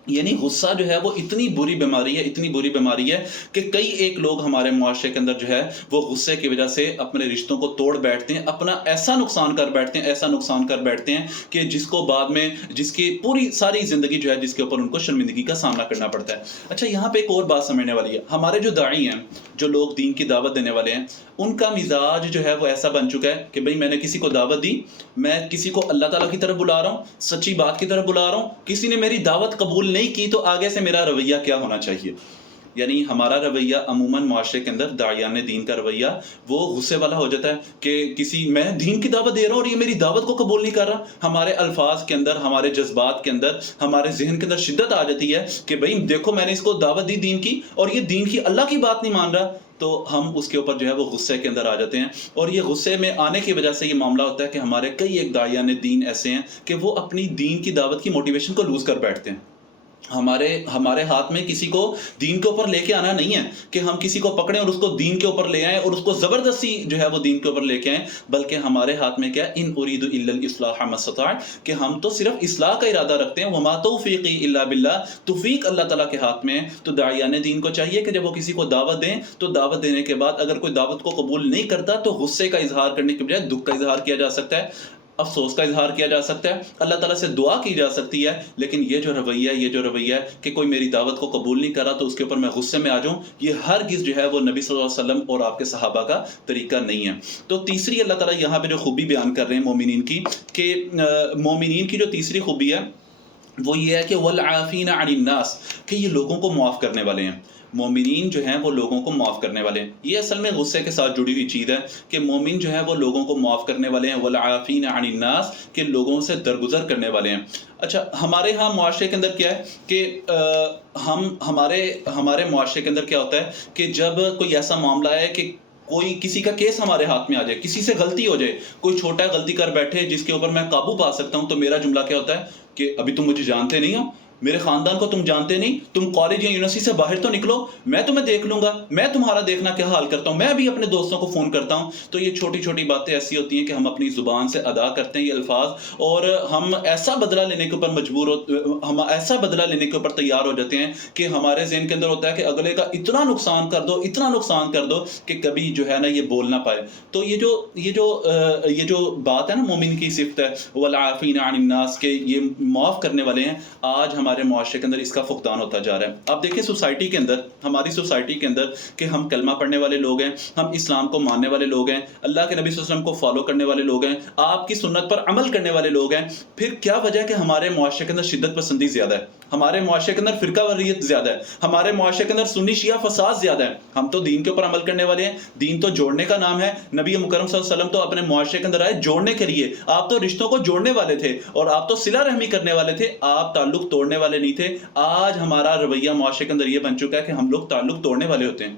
یعنی غصہ جو ہے وہ اتنی بری بیماری ہے کہ کئی ایک لوگ ہمارے معاشرے کے اندر جو ہے وہ غصے کی وجہ سے اپنے رشتوں کو توڑ بیٹھتے ہیں، اپنا ایسا نقصان کر بیٹھتے ہیں کہ جس کو بعد میں جس کی پوری ساری زندگی جو ہے جس کے اوپر ان کو شرمندگی کا سامنا کرنا پڑتا ہے. اچھا، یہاں پہ ایک اور بات سمجھنے والی ہے. ہمارے جو داعی ہیں، جو لوگ دین کی دعوت دینے والے ہیں، ان کا مزاج جو ہے وہ ایسا بن چکا ہے کہ بھئی میں نے کسی کو دعوت دی، میں کسی کو اللہ تعالیٰ کی طرف بلا رہا ہوں، سچی بات کی طرف بلا رہا ہوں، کسی نے میری دعوت قبول نہیں کی تو آگے سے میرا رویہ کیا ہونا چاہیے. یعنی ہمارا رویہ عموماً معاشرے کے اندر داعیان دین کا رویہ وہ غصے والا ہو جاتا ہے کہ میں دین کی دعوت دے رہا ہوں اور یہ میری دعوت کو قبول نہیں کر رہا. ہمارے الفاظ کے اندر، ہمارے جذبات کے اندر، ہمارے ذہن کے اندر شدت آ جاتی ہے کہ بھئی دیکھو میں نے اس کو دعوت دی دین کی اور یہ دین کی اللہ کی بات نہیں مان رہا. تو ہم اس کے اوپر جو ہے وہ غصے کے اندر آ جاتے ہیں، اور یہ غصے میں آنے کی وجہ سے یہ معاملہ ہوتا ہے کہ ہمارے کئی ایک داعیان دین ایسے ہیں کہ وہ اپنی دین کی دعوت کی موٹیویشن کو لوز کر بیٹھتے ہیں. ہمارے ہاتھ میں کسی کو دین کے اوپر لے کے آنا نہیں ہے کہ ہم کسی کو پکڑیں اور اس کو دین کے اوپر لے آئیں اور اس کو زبردستی جو ہے وہ دین کے اوپر لے کے آئیں، بلکہ ہمارے ہاتھ میں کیا ہے، ان اريد الا الاصلاح ما استطعت، کہ ہم تو صرف اصلاح کا ارادہ رکھتے ہیں. وما توفیقی الا باللہ، توفیق اللہ تعالیٰ کے ہاتھ میں ہے. تو داعیان دین کو چاہیے کہ جب وہ کسی کو دعوت دیں تو دعوت دینے کے بعد اگر کوئی دعوت کو قبول نہیں کرتا تو غصے کا اظہار کرنے کے بجائے دکھ کا اظہار کیا جا سکتا ہے، افسوس کا اظہار کیا جا سکتا ہے، اللہ تعالیٰ سے دعا کی جا سکتی ہے. لیکن یہ جو رویہ ہے کہ کوئی میری دعوت کو قبول نہیں کرا تو اس کے اوپر میں غصے میں آ جاؤں، یہ ہرگز جو ہے وہ نبی صلی اللہ علیہ وسلم اور آپ کے صحابہ کا طریقہ نہیں ہے. تو تیسری اللہ تعالیٰ یہاں پہ جو خوبی بیان کر رہے ہیں مومنین کی، کہ مومنین کی جو تیسری خوبی ہے وہ یہ ہے کہ والعافین عن الناس، کہ یہ لوگوں کو معاف کرنے والے ہیں. مومنین جو ہیں وہ لوگوں کو معاف کرنے والے ہیں. یہ اصل میں غصے کے ساتھ جڑی ہوئی چیز ہے کہ مومن جو ہے وہ لوگوں کو معاف کرنے والے ہیں، والعافین عن الناس، کہ لوگوں سے درگزر کرنے والے ہیں. اچھا، ہمارے ہاں معاشرے کے اندر کیا ہے کہ ہمارے معاشرے کے اندر کیا ہوتا ہے کہ جب کوئی ایسا معاملہ ہے کہ کوئی کسی کا کیس ہمارے ہاتھ میں آ جائے، کسی سے غلطی ہو جائے، کوئی چھوٹا غلطی کر بیٹھے جس کے اوپر میں قابو پا سکتا ہوں، تو میرا جملہ کیا ہوتا ہے کہ ابھی تم مجھے جانتے نہیں ہو، میرے خاندان کو تم جانتے نہیں، تم کالج یا یونیورسٹی سے باہر تو نکلو، میں تمہیں دیکھ لوں گا، میں تمہارا دیکھنا کیا حال کرتا ہوں، میں بھی اپنے دوستوں کو فون کرتا ہوں. تو یہ چھوٹی چھوٹی باتیں ایسی ہوتی ہیں کہ ہم اپنی زبان سے ادا کرتے ہیں یہ الفاظ، اور ہم ایسا بدلہ لینے کے اوپر ہم ایسا بدلہ لینے کے اوپر تیار ہو جاتے ہیں کہ ہمارے ذہن کے اندر ہوتا ہے کہ اگلے کا اتنا نقصان کر دو کہ کبھی جو ہے نا یہ بول نہ پائے. تو یہ جو بات ہے نا مومن کی صفت ہے والعافین عن الناس، کہ یہ معاف کرنے والے ہیں. آج ہمارے معاشرے کے اندر اس کا فقدان ہوتا جا رہا ہے. آپ دیکھیں سوسائٹی کے اندر، ہماری سوسائٹی کے اندر کہ ہم کلمہ پڑھنے والے لوگ ہیں، ہم اسلام کو ماننے والے لوگ ہیں، اللہ کے نبی صلی اللہ علیہ وسلم کو فالو کرنے والے لوگ ہیں، آپ کی سنت پر عمل کرنے والے لوگ ہیں. پھر کیا وجہ ہے کہ ہمارے معاشرے کے اندر شدت پسندی زیادہ ہے، ہمارے معاشرے کے اندر فرقہ واریت زیادہ ہے، ہمارے معاشرے کے اندر سنی شیعہ فساد زیادہ ہے؟ ہم تو دین کے اوپر عمل کرنے والے ہیں، دین تو جوڑنے کا نام ہے. نبی مکرم صلی اللہ علیہ وسلم تو اپنے معاشرے کے اندر آئے جوڑنے کے لیے. آپ تو رشتوں کو جوڑنے والے تھے اور آپ تو صلہ رحمی کرنے والے تھے، آپ تعلق توڑنے والے نہیں تھے. آج ہمارا رویہ معاشرے کے اندر یہ بن چکا ہے کہ ہم لوگ تعلق توڑنے والے ہوتے ہیں.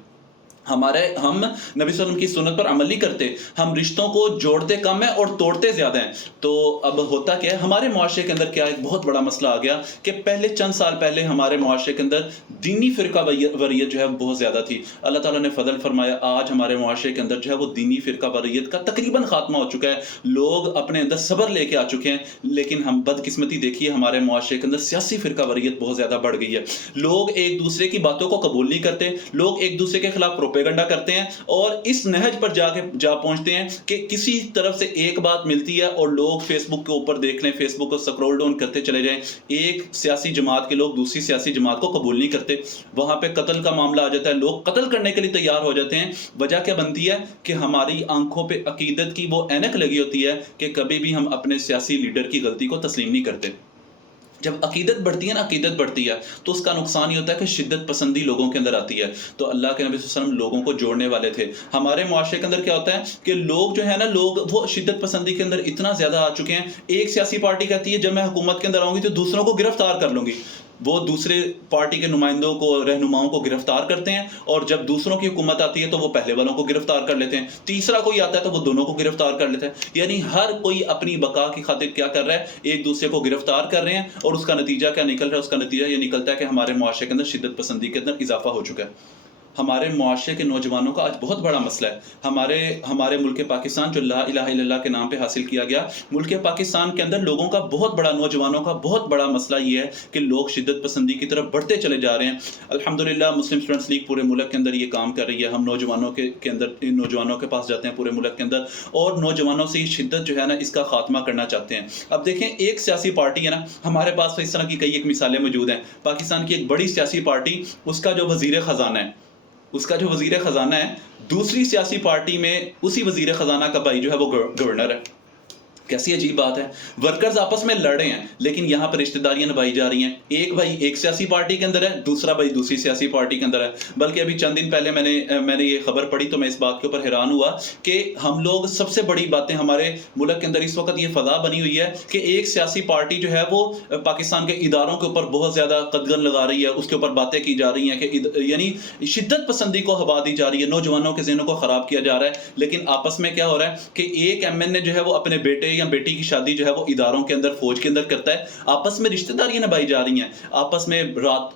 ہم نبی صلی اللہ علیہ وسلم کی سنت پر عمل نہیں کرتے، ہم رشتوں کو جوڑتے کم ہیں اور توڑتے زیادہ ہیں. تو اب ہوتا کیا ہے ہمارے معاشرے کے اندر، کیا ایک بہت بڑا مسئلہ آ گیا کہ پہلے چند سال پہلے ہمارے معاشرے کے اندر دینی فرقہ واریت جو ہے بہت زیادہ تھی. اللہ تعالیٰ نے فضل فرمایا، آج ہمارے معاشرے کے اندر جو ہے وہ دینی فرقہ واریت کا تقریباً خاتمہ ہو چکا ہے. لوگ اپنے اندر صبر لے کے آ چکے ہیں. لیکن ہم بدقسمتی دیکھیے ہمارے معاشرے کے اندر سیاسی فرقہ واریت بہت زیادہ بڑھ گئی ہے. لوگ ایک دوسرے کی باتوں کو قبول نہیں کرتے، لوگ ایک دوسرے کے خلاف پروپیگنڈا کرتے ہیں اور اس نہج پر جا پہنچتے ہیں کہ کسی طرف سے ایک بات ملتی ہے اور لوگ فیس بک کے اوپر دیکھ لیں، فیس بک کو سکرول ڈاؤن کرتے چلے جائیں. ایک سیاسی جماعت کے لوگ دوسری سیاسی جماعت کو قبول نہیں کرتے، وہاں پہ قتل کا معاملہ آ جاتا ہے، لوگ قتل کرنے کے لیے تیار ہو جاتے ہیں. وجہ کیا بنتی ہے کہ ہماری آنکھوں پہ عقیدت کی وہ اینک لگی ہوتی ہے کہ کبھی بھی ہم اپنے سیاسی لیڈر کی غلطی کو تسلیم نہیں کرتے. جب عقیدت بڑھتی ہے نا، عقیدت بڑھتی ہے تو اس کا نقصان یہ ہوتا ہے کہ شدت پسندی لوگوں کے اندر آتی ہے. تو اللہ کے نبی صلی اللہ علیہ وسلم لوگوں کو جوڑنے والے تھے. ہمارے معاشرے کے اندر کیا ہوتا ہے کہ لوگ جو ہے نا، لوگ وہ شدت پسندی کے اندر اتنا زیادہ آ چکے ہیں. ایک سیاسی پارٹی کہتی ہے جب میں حکومت کے اندر آؤں گی تو دوسروں کو گرفتار کر لوں گی، وہ دوسرے پارٹی کے نمائندوں کو، رہنماؤں کو گرفتار کرتے ہیں، اور جب دوسروں کی حکومت آتی ہے تو وہ پہلے والوں کو گرفتار کر لیتے ہیں، تیسرا کوئی آتا ہے تو وہ دونوں کو گرفتار کر لیتے ہیں. یعنی ہر کوئی اپنی بقا کی خاطر کیا کر رہا ہے، ایک دوسرے کو گرفتار کر رہے ہیں. اور اس کا نتیجہ کیا نکل رہا ہے؟ اس کا نتیجہ یہ نکلتا ہے کہ ہمارے معاشرے کے اندر شدت پسندی کے اندر اضافہ ہو چکا ہے. ہمارے معاشرے کے نوجوانوں کا آج بہت بڑا مسئلہ ہے. ہمارے ملک پاکستان جو لا الہ الا اللہ کے نام پہ حاصل کیا گیا، ملک پاکستان کے اندر لوگوں کا بہت بڑا، نوجوانوں کا بہت بڑا مسئلہ یہ ہے کہ لوگ شدت پسندی کی طرف بڑھتے چلے جا رہے ہیں. الحمدللہ مسلم اسٹوڈنٹس لیگ پورے ملک کے اندر یہ کام کر رہی ہے. ہم نوجوانوں کے پاس جاتے ہیں پورے ملک کے اندر اور نوجوانوں سے یہ شدت جو ہے نا، اس کا خاتمہ کرنا چاہتے ہیں. اب دیکھیں ایک سیاسی پارٹی ہے نا، ہمارے پاس اس طرح کی کئی ایک مثالیں موجود ہیں. پاکستان کی ایک بڑی سیاسی پارٹی، اس کا جو وزیر خزانہ ہے، دوسری سیاسی پارٹی میں اسی وزیر خزانہ کا بھائی جو ہے وہ گورنر ہے. کیسی عجیب بات ہے. ورکرز آپس میں لڑ رہے ہیں لیکن یہاں پر رشتہ داریاں نبھائی جا رہی ہیں. ایک بھائی ایک سیاسی پارٹی کے اندر ہے، دوسرا بھائی دوسری سیاسی پارٹی کے اندر ہے. بلکہ ابھی چند دن پہلے میں نے یہ خبر پڑھی تو میں اس بات کے اوپر حیران ہوا کہ ہم لوگ، سب سے بڑی باتیں ہمارے ملک کے اندر اس وقت یہ فضا بنی ہوئی ہے کہ ایک سیاسی پارٹی جو ہے وہ پاکستان کے اداروں کے اوپر بہت زیادہ قدغن لگا رہی ہے، اس کے اوپر باتیں کی جا رہی ہیں کہ یعنی شدت پسندی کو ہوا دی جا رہی ہے، نوجوانوں کے ذہنوں کو خراب کیا جا رہا ہے. لیکن آپس میں کیا ہو رہا ہے کہ ایک ایم این اے جو ہے وہ اپنے بیٹے یا بیٹی کی شادی جو ہے وہ اداروں کے اندر، فوج کے اندر کرتا ہے. آپس میں رشتہ داریاں نبھائی جا رہی ہیں، آپس میں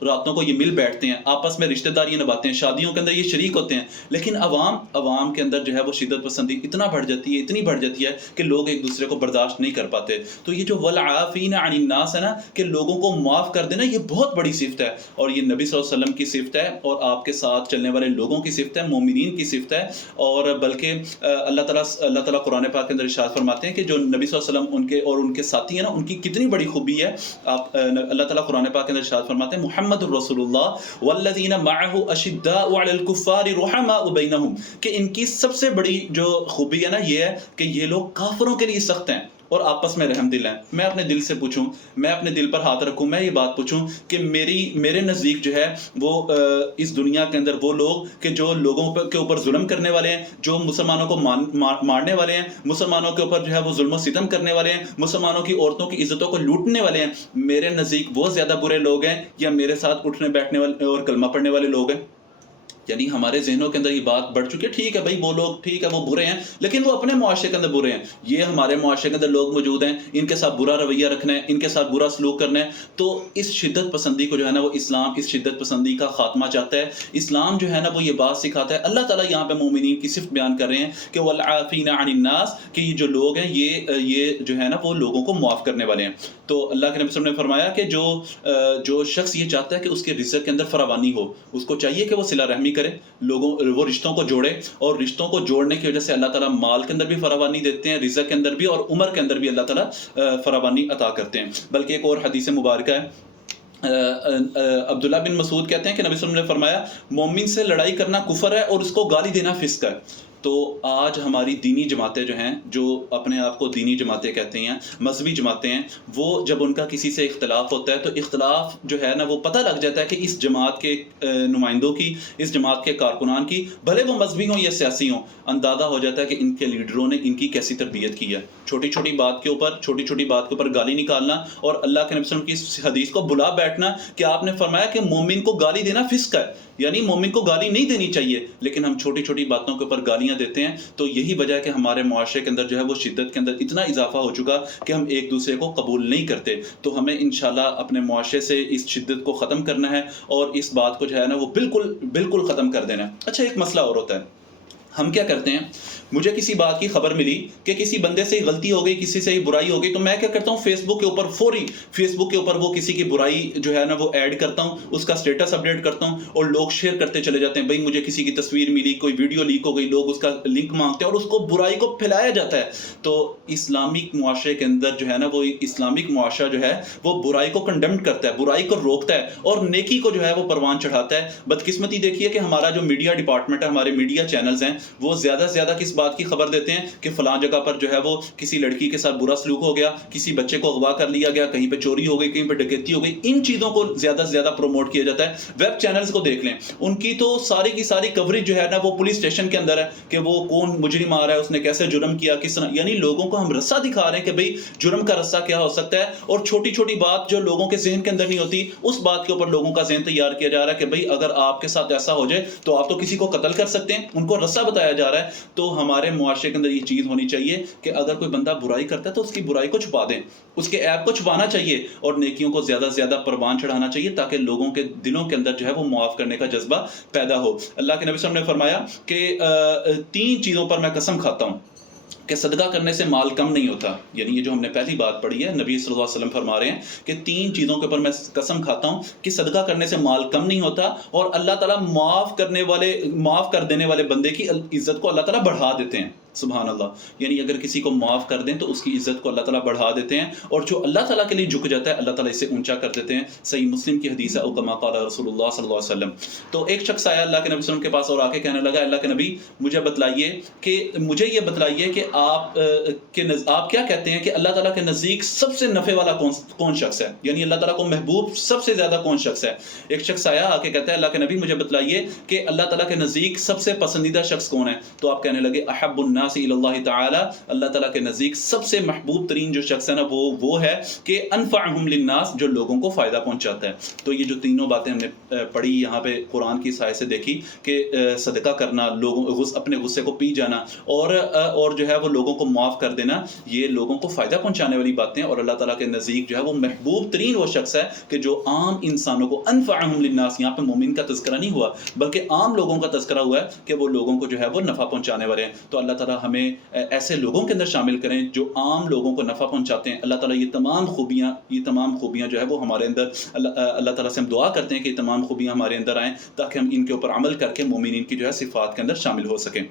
راتوں کو یہ مل بیٹھتے ہیں، آپس میں رشتہ داریاں نبھاتے ہیں، شادیوں کے اندر یہ شریک ہوتے ہیں. لیکن عوام کے اندر جو ہے وہ شدت پسندی اتنا بڑھ جاتی ہے کہ لوگ ایک دوسرے کو برداشت نہیں کر پاتے. تو یہ جو والعافین عن الناس ہے نا، کہ لوگوں کو معاف کر دینا، یہ بہت بڑی صفت ہے اور یہ نبی صلی اللہ علیہ وسلم کی صفت ہے اور آپ کے ساتھ چلنے والے لوگوں کی صفت ہے، مومنین کی صفت ہے. اور بلکہ اللہ تعالیٰ قرآن پاک کے اندر ارشاد فرماتے ہیں کہ جو نبی صلی اللہ علیہ وسلم ان کے ساتھی ہیں نا، ان کی کتنی بڑی خوبی ہے. اللہ تعالیٰ قرآن پاک کے اندر ارشاد فرماتے ہیں محمد الرسول اللہ والذین معہ اشداء علی الکفار رحماء بینہم، کہ ان کی سب سے بڑی جو خوبی ہے نا یہ ہے کہ یہ لوگ کافروں کے لیے سخت ہیں اور آپس میں رحم دل ہیں. میں اپنے دل سے پوچھوں، میں اپنے دل پر ہاتھ رکھوں، میں یہ بات پوچھوں کہ میرے نزدیک جو ہے وہ اس دنیا کے اندر وہ لوگ کہ جو لوگوں کے اوپر ظلم کرنے والے ہیں، جو مسلمانوں کو مارنے والے ہیں، مسلمانوں کے اوپر جو ہے وہ ظلم و ستم کرنے والے ہیں، مسلمانوں کی عورتوں کی عزتوں کو لوٹنے والے ہیں، میرے نزدیک وہ زیادہ برے لوگ ہیں یا میرے ساتھ اٹھنے بیٹھنے والے اور کلمہ پڑھنے والے لوگ ہیں؟ یعنی ہمارے ذہنوں کے اندر یہ بات بڑھ چکی ہے. ٹھیک ہے بھائی وہ لوگ ٹھیک ہے وہ برے ہیں لیکن وہ اپنے معاشرے کے اندر برے ہیں. یہ ہمارے معاشرے کے اندر لوگ موجود ہیں، ان کے ساتھ برا رویہ رکھنا ہے، ان کے ساتھ برا سلوک کرنا ہے. تو اس شدت پسندی کو جو ہے نا وہ اسلام اس شدت پسندی کا خاتمہ چاہتا ہے. اسلام جو ہے نا وہ یہ بات سکھاتا ہے. اللہ تعالیٰ یہاں پہ مومنین کی صفت بیان کر رہے ہیں کہ والعافین عن الناس، کہ یہ جو لوگ ہیں یہ جو ہے نا وہ لوگوں کو معاف کرنے والے ہیں. تو اللہ کے نبی صلی اللہ علیہ وسلم نے فرمایا کہ جو شخص یہ چاہتا ہے کہ اس کے رزق کے اندر فراوانی ہو، اس کو چاہیے کہ وہ صلہ رحمی کرے، وہ رشتوں کو جوڑے، اور رشتوں کو جوڑنے کی وجہ سے اللہ تعالیٰ مال کے اندر بھی فراوانی دیتے ہیں، رزق کے اندر بھی، اور عمر کے اندر بھی اللہ تعالیٰ فراوانی عطا کرتے ہیں. بلکہ ایک اور حدیث مبارکہ ہے عبداللہ بن مسعود کہتے ہیں کہ نبی صلی اللہ علیہ وسلم نے فرمایا مومن سے لڑائی کرنا کفر ہے اور اس کو گالی دینا فسق ہے. تو آج ہماری دینی جماعتیں جو ہیں، جو اپنے آپ کو دینی جماعتیں کہتے ہیں، مذہبی جماعتیں ہیں، وہ جب ان کا کسی سے اختلاف ہوتا ہے تو اختلاف جو ہے نا وہ پتہ لگ جاتا ہے کہ اس جماعت کے نمائندوں کی، اس جماعت کے کارکنان کی، بھلے وہ مذہبی ہوں یا سیاسی ہوں، اندازہ ہو جاتا ہے کہ ان کے لیڈروں نے ان کی کیسی تربیت کی ہے. چھوٹی چھوٹی بات کے اوپر گالی نکالنا اور اللہ کے نبی صلی اللہ علیہ وسلم کی حدیث کو بلا بیٹھنا کہ آپ نے فرمایا کہ مومن کو گالی دینا فسق ہے، یعنی مومن کو گالی نہیں دینی چاہیے، لیکن ہم چھوٹی چھوٹی باتوں کے اوپر گالیاں دیتے ہیں. تو یہی وجہ ہے کہ ہمارے معاشرے کے اندر جو ہے وہ شدت کے اندر اتنا اضافہ ہو چکا کہ ہم ایک دوسرے کو قبول نہیں کرتے. تو ہمیں انشاءاللہ اپنے معاشرے سے اس شدت کو ختم کرنا ہے اور اس بات کو جو ہے نا وہ بالکل ختم کر دینا ہے. اچھا، ایک مسئلہ اور ہوتا ہے، ہم کیا کرتے ہیں، مجھے کسی بات کی خبر ملی کہ کسی بندے سے غلطی ہو گئی، کسی سے برائی ہو گئی، تو میں کیا کرتا ہوں، فیس بک کے اوپر فوری فیس بک کے اوپر وہ کسی کی برائی جو ہے نا وہ ایڈ کرتا ہوں، اس کا سٹیٹس اپڈیٹ کرتا ہوں اور لوگ شیئر کرتے چلے جاتے ہیں. بھائی مجھے کسی کی تصویر ملی، کوئی ویڈیو لیک ہو گئی، لوگ اس کا لنک مانگتے ہیں اور اس کو برائی کو پھیلایا جاتا ہے. تو اسلامک معاشرے کے اندر جو ہے نا وہ اسلامک معاشرہ جو ہے وہ برائی کو کنڈم کرتا ہے، برائی کو روکتا ہے اور نیکی کو جو ہے وہ پروان چڑھاتا ہے. بدقسمتی دیکھیے کہ ہمارا جو میڈیا ڈپارٹمنٹ ہے، ہمارے میڈیا چینلز ہیں، وہ زیادہ سے زیادہ کس بات کی خبر دیتے ہیں کہ فلاں جگہ پر جو ہے وہ کسی لڑکی کے ساتھ برا سلوک ہو گیا، کسی بچے کو اغوا کر لیا گیا، کہیں پہ چوری ہو گئی، کہیں پہ ڈکیتی ہو گئی. ان چیزوں کو زیادہ سے زیادہ پروموٹ کیا جاتا ہے. ویب چینلز کو دیکھ لیں، ان کی تو ساری کی ساری کوریج جو ہے نا وہ پولیس اسٹیشن کے اندر ہے کہ وہ کون مجرم آ رہا ہے، اس نے کیسے جرم کیا، کس طرح، یعنی لوگوں کو ہم رسہ دکھا رہے ہیں کہ بھئی جرم کا رسہ کیا ہو سکتا ہے. اور چھوٹی چھوٹی بات جو لوگوں کے ذہن کے اندر نہیں ہوتی، اس بات کے اوپر لوگوں کا ذہن تیار کیا جا رہا ہے کہ بھئی اگر آپ کے ساتھ ایسا ہو جائے تو آپ تو کسی کو قتل کر سکتے ہیں، ان کو رسہ بتایا جا رہا ہے. تو ہمارے معاشرے کے اندر یہ چیز ہونی چاہیے کہ اگر کوئی بندہ برائی کرتا ہے تو اس کی برائی کو چھپا دیں، اس کے عیب کو چھپانا چاہیے اور نیکیوں کو زیادہ سے زیادہ پروان چڑھانا چاہیے تاکہ لوگوں کے دلوں کے اندر جو ہے وہ معاف کرنے کا جذبہ پیدا ہو. اللہ کے نبی صلی اللہ علیہ وسلم نے فرمایا کہ 3 چیزوں پر میں قسم کھاتا ہوں کہ صدقہ کرنے سے مال کم نہیں ہوتا. یعنی یہ جو ہم نے پہلی بات پڑھی ہے، نبی صلی اللہ علیہ وسلم فرما رہے ہیں کہ 3 چیزوں کے اوپر میں قسم کھاتا ہوں کہ صدقہ کرنے سے مال کم نہیں ہوتا اور اللہ تعالیٰ معاف کر دینے والے بندے کی عزت کو اللہ تعالیٰ بڑھا دیتے ہیں. سبحان اللہ. یعنی اگر کسی کو معاف کر دیں تو اس کی عزت کو اللہ تعالیٰ بڑھا دیتے ہیں اور جو اللہ تعالیٰ کے لیے جھک جاتا ہے اللہ تعالیٰ اسے اونچا کر دیتے ہیں. صحیح مسلم کی حدیث ہے، او کما قال رسول اللہ صلی اللہ علیہ وسلم. تو ایک شخص آیا اللہ کے نبی صلی اللہ علیہ وسلم کے پاس اور آ کے کہنے لگا، اللہ کے نبی مجھے یہ بتلائیے کہ آپ کیا کہتے ہیں کہ اللہ تعالیٰ کے نزدیک سب سے نفع والا کون شخص ہے، یعنی اللہ تعالیٰ کو محبوب سب سے زیادہ کون شخص ہے. ایک شخص آیا آ کے کہتا ہے، اللہ کے نبی مجھے بتلائیے کہ اللہ تعالیٰ کے نزدیک سب سے پسندیدہ شخص کون ہے. تو آپ کہنے لگے، احب الناس الی اللہ تعالی، اللہ تعالیٰ کے نزدیک سب سے محبوب ترین جو شخص ہے نا وہ ہے کہ انفعہم للناس، جو لوگوں کو فائدہ پہنچاتا ہے. تو یہ جو تینوں باتیں ہم نے پڑھی یہاں پہ قرآن کی سائے سے دیکھی کہ صدقہ کرنا، اپنے غصے کو پی جانا اور جو ہے وہ لوگوں کو معاف کر دینا، یہ لوگوں کو فائدہ پہنچانے والی باتیں. اور اللہ تعالیٰ کے نزدیک جو ہے وہ محبوب ترین وہ شخص ہے کہ جو عام انسانوں کو، انفعہم للناس، یہاں پہ مومن کا تذکرہ نہیں ہوا بلکہ عام لوگوں کا تذکرہ ہوا ہے کہ وہ لوگوں کو جو ہے وہ نفع پہنچانے والے ہیں. تو اللہ تعالیٰ ہمیں ایسے لوگوں کے اندر شامل کریں جو عام لوگوں کو نفع پہنچاتے ہیں. اللہ تعالیٰ یہ تمام خوبیاں جو ہے وہ ہمارے اندر، اللہ تعالیٰ سے ہم دعا کرتے ہیں کہ یہ تمام خوبیاں ہمارے اندر آئیں تاکہ ہم ان کے اوپر عمل کر کے مومنین کی جو ہے صفات کے اندر شامل ہو سکیں.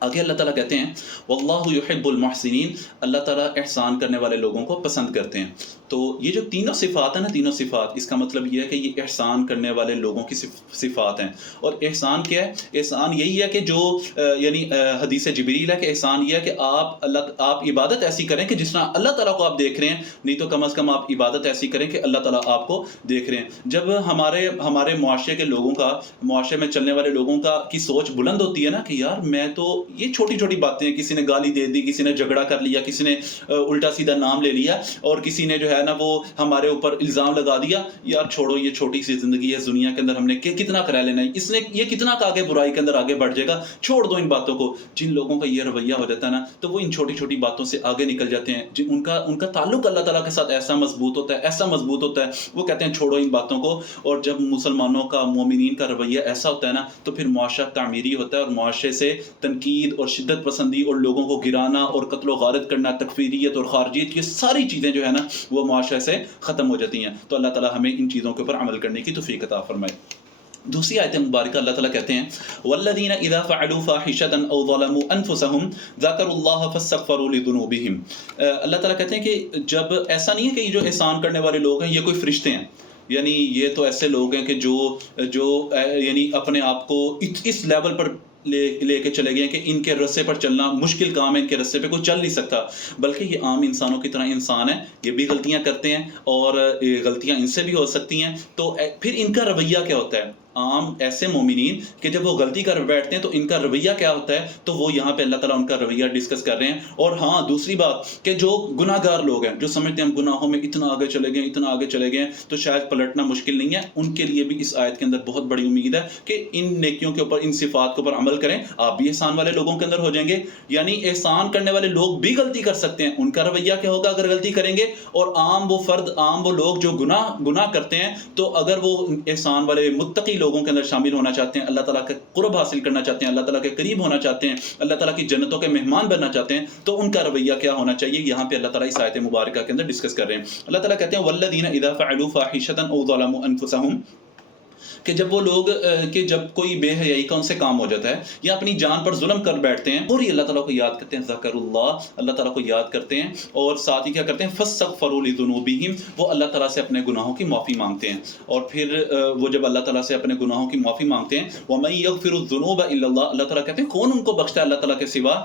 آگے اللہ تعالیٰ کہتے ہیں واللہ یحب المحسنین، اللہ تعالیٰ احسان کرنے والے لوگوں کو پسند کرتے ہیں. تو یہ جو تینوں صفات ہیں نا، تینوں صفات، اس کا مطلب یہ ہے کہ یہ احسان کرنے والے لوگوں کی صفات ہیں. اور احسان کیا ہے؟ احسان یہی ہے کہ جو یعنی حدیث جبریل ہے کہ احسان یہ ہے کہ آپ عبادت ایسی کریں کہ جس طرح اللہ تعالیٰ کو آپ دیکھ رہے ہیں، نہیں تو کم از کم آپ عبادت ایسی کریں کہ اللہ تعالیٰ آپ کو دیکھ رہے ہیں. جب ہمارے معاشرے کے لوگوں کا، معاشرے میں چلنے والے لوگوں کی سوچ بلند ہوتی ہے نا کہ یار میں تو یہ چھوٹی چھوٹی باتیں، کسی نے گالی دے دی، کسی نے جھگڑا کر لیا، کسی نے الٹا سیدھا نام لے لیا اور کسی نے جو ہے نا وہ ہمارے اوپر الزام لگا دیا، یار چھوڑو یہ چھوٹی سی زندگی ہے، دنیا کے اندر ہم نے کتنا کرا لینا ہے، اس نے یہ کتنا آگے برائی کے اندر آگے بڑھ جائے گا، چھوڑ دو ان باتوں کو. جن لوگوں کا یہ رویہ ہو جاتا ہے نا تو وہ ان چھوٹی چھوٹی باتوں سے آگے نکل جاتے ہیں. ان کا تعلق اللہ تعالیٰ کے ساتھ ایسا مضبوط ہوتا ہے وہ کہتے ہیں چھوڑو ان باتوں کو. اور جب مسلمانوں کا، مومنین کا رویہ ایسا ہوتا ہے نا تو پھر معاشرہ تعمیری ہوتا ہے اور معاشرے سے تنقید اور شدت پسندی اور لوگوں کو گرانا اور قتل و غارت کرنا، تکفیریت اور خارجیت، یہ ساری چیزیں جو ہے نا وہ معاشرے سے ختم ہو جاتی ہیں. تو اللہ تعالیٰ ہمیں ان چیزوں کے اوپر عمل کرنے کی توفیق عطا فرمائے. دوسری آیت مبارکہ اللہ تعالیٰ کہتے ہیں والذین اذا فعلوا فاحشۃ او ظلموا انفسهم ذکروا اللہ فاستغفروا لذنوبہم. اللہ تعالیٰ کہتے ہیں کہ جب ایسا نہیں ہے کہ یہ جو احسان کرنے والے لوگ ہیں یہ کوئی فرشتے ہیں، یعنی یہ تو ایسے لوگ ہیں کہ جو یعنی اپنے آپ کو اس لیول پر لے کے چلے گئے کہ ان کے رستے پر چلنا مشکل کام ہے، ان کے رستے پہ کوئی چل نہیں سکتا، بلکہ یہ عام انسانوں کی طرح انسان ہیں، یہ بھی غلطیاں کرتے ہیں اور غلطیاں ان سے بھی ہو سکتی ہیں۔ تو پھر ان کا رویہ کیا ہوتا ہے؟ عام ایسے مومنین کہ جب وہ غلطی کر بیٹھتے ہیں تو ان کا رویہ کیا ہوتا ہے؟ تو وہ یہاں پہ اللہ تعالیٰ ان کا رویہ ڈسکس کر رہے ہیں۔ اور ہاں دوسری بات کہ جو گناہ گار لوگ ہیں، جو سمجھتے ہیں ہم گناہوں میں اتنا آگے چلے گئے تو شاید پلٹنا مشکل نہیں ہے، ان کے لیے بھی اس آیت کے اندر بہت بڑی امید ہے کہ ان نیکیوں کے اوپر، ان صفات کے اوپر عمل کریں، آپ بھی احسان والے لوگوں کے اندر ہو جائیں گے۔ یعنی احسان کرنے والے لوگ بھی غلطی کر سکتے ہیں، ان کا رویہ کیا ہوگا اگر غلطی کریں گے؟ اور عام وہ فرد، عام وہ لوگ جو گناہ کرتے ہیں، تو اگر وہ احسان والے متقی لوگوں کے اندر شامل ہونا چاہتے ہیں، اللہ تعالیٰ کا قرب حاصل کرنا چاہتے ہیں، اللہ تعالیٰ کے قریب ہونا چاہتے ہیں، اللہ تعالیٰ کی جنتوں کے مہمان بننا چاہتے ہیں، تو ان کا رویہ کیا ہونا چاہیے؟ یہاں پہ اللہ تعالیٰ اس آیت مبارکہ کے اندر ڈسکس کر رہے ہیں۔ اللہ تعالیٰ کہتے ہیں والذین اذا فعلوا فاحشۃ او ظلموا انفسهم، کہ جب وہ لوگ کہ جب کوئی بے حیائی کا ان سے کام ہو جاتا ہے یا اپنی جان پر ظلم کر بیٹھتے ہیں، اور اللہ تعالیٰ کو یاد کرتے ہیں، ذکر اللہ تعالیٰ کو یاد کرتے ہیں، اور ساتھ ہی کیا کرتے ہیں؟ فاستغفروا لذنوبہم، وہ اللہ تعالیٰ سے اپنے گناہوں کی معافی مانگتے ہیں۔ اور پھر وہ جب اللہ تعالیٰ سے اپنے گناہوں کی معافی مانگتے ہیں، وَمَن يَغْفِرُ الذُّنُوبَ إِلَّا اللَّهُ، اللہ تعالیٰ کہتے ہیں کون ان کو بخشتا ہے اللہ تعالیٰ کے سوا؟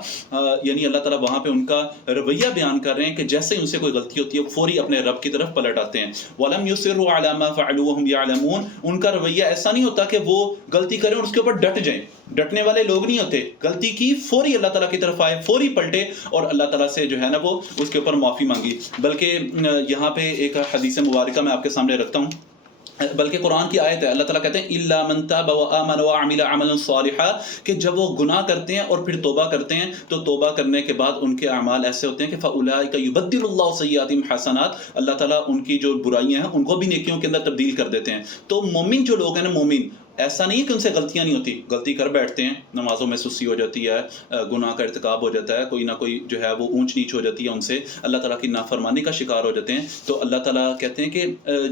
یعنی اللہ تعالیٰ وہاں پہ ان کا رویہ بیان کر رہے ہیں کہ جیسے ان سے کوئی غلطی ہوتی ہے فوری اپنے رب کی طرف پلٹ آتے ہیں۔ وَلَمْ يُصِرُّوا عَلَى مَا فَعَلُوا وَهُمْ يَعْلَمُونَ، ان کا رویہ ایسا نہیں ہوتا کہ وہ غلطی کریں اور اس کے اوپر ڈٹ جائیں، ڈٹنے والے لوگ نہیں ہوتے، غلطی کی فوری اللہ تعالیٰ کی طرف آئے، فوری پلٹے اور اللہ تعالیٰ سے جو ہے نا وہ اس کے اوپر معافی مانگی۔ بلکہ یہاں پہ ایک حدیث مبارکہ میں آپ کے سامنے رکھتا ہوں، بلکہ قرآن کی آیت ہے، اللہ تعالیٰ کہتے ہیں اِلَّا مَن تَابَ وَآمَنَ وَعَمِلَ عَمَلًا صَالِحًا، کہ جب وہ گناہ کرتے ہیں اور پھر توبہ کرتے ہیں تو توبہ کرنے کے بعد ان کے اعمال ایسے ہوتے ہیں کہ فَأُولَٰئِکَ يُبَدِّلُ اللَّهُ سَيِّئَاتِهِمْ حَسَنَاتٍ، اللہ تعالیٰ ان کی جو برائیاں ہیں ان کو بھی نیکیوں کے اندر تبدیل کر دیتے ہیں۔ تو مومن جو لوگ ہیں نا، مومن ایسا نہیں ہے کہ ان سے غلطیاں نہیں ہوتی، غلطی کر بیٹھتے ہیں، نمازوں میں سستی ہو جاتی ہے، گناہ کا ارتکاب ہو جاتا ہے، کوئی نہ کوئی جو ہے وہ اونچ نیچ ہو جاتی ہے ان سے، اللہ تعالیٰ کی نافرمانی کا شکار ہو جاتے ہیں، تو اللہ تعالیٰ کہتے ہیں کہ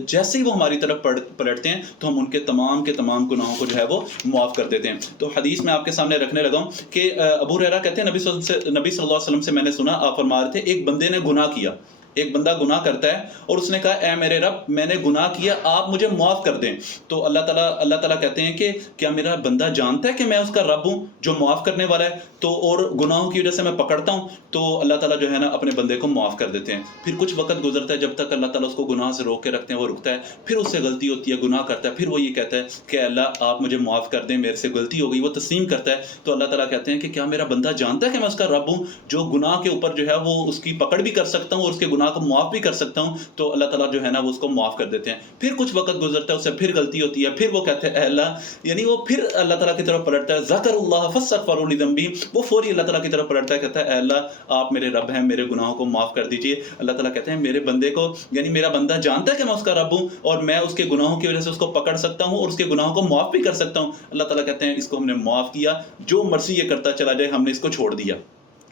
جیسے ہی وہ ہماری طرف پلٹتے ہیں تو ہم ان کے تمام گناہوں کو جو ہے وہ معاف کر دیتے ہیں۔ تو حدیث میں آپ کے سامنے رکھنے لگا ہوں کہ ابو ہریرہ کہتے ہیں نبی صلی اللہ علیہ وسلم سے میں نے سنا، آپ فرما رہے تھے ایک بندے نے گناہ کیا، ایک بندہ گناہ کرتا ہے اور اس نے کہا اے میرے رب میں نے گناہ کیا، آپ مجھے معاف کر دیں۔ تو اللہ تعالیٰ کہتے ہیں کہ کیا میرا بندہ جانتا ہے کہ میں اس کا رب ہوں جو معاف کرنے والا ہے؟ تو اور گناہوں کی وجہ سے میں پکڑتا ہوں تو اللہ تعالیٰ جو ہے نا اپنے بندے کو معاف کر دیتے ہیں۔ پھر کچھ وقت گزرتا ہے جب تک اللہ تعالیٰ اس کو گناہ سے روک کے رکھتے ہیں، وہ رکتا ہے، پھر اس سے غلطی ہوتی ہے، گناہ کرتا ہے، پھر وہ یہ کہتا ہے کہ اللہ آپ مجھے معاف کر دیں، میرے سے غلطی ہو گئی، وہ تسلیم کرتا ہے۔ تو اللہ تعالیٰ کہتے ہیں کہ کیا میرا بندہ جانتا ہے کہ میں اس کا رب ہوں جو گناہ کے اوپر جو ہے وہ اس کی پکڑ بھی کر سکتا ہوں اور اس کے گناہ کو معاف بھی کر سکتا ہوں؟ تو اللہ تعالیٰ جو ہے نا وہ اس کو معاف کر دیتے ہیں۔ پھر کچھ وقت گزرتا ہے، اس سے پھر غلطی ہوتی ہے، پھر وہ کہتے ہیں اے اللہ، یعنی وہ پھر اللہ تعالیٰ کی طرف پلٹتا ہے، ذکر اللہ فاستغفروا لذنبہم، وہ فوری اللہ تعالیٰ کی طرف پلٹتا ہے، کہتا ہے اے اللہ آپ میرے رب ہیں، میرے گناہوں کو معاف کر دیجئے۔ اللہ تعالیٰ کہتے ہیں میرے بندے کو، یعنی میرا بندہ جانتا ہے کہ میں اس کا رب ہوں اور میں اس کے گناہوں کی وجہ سے اس کو پکڑ سکتا ہوں اور اس کے گناہوں کو معاف بھی کر سکتا ہوں۔ اللہ تعالیٰ کہتے ہیں اس کو ہم نے معاف کیا، جو مرضی یہ کرتا چلا جائے ہم نے اس کو چھوڑ دیا۔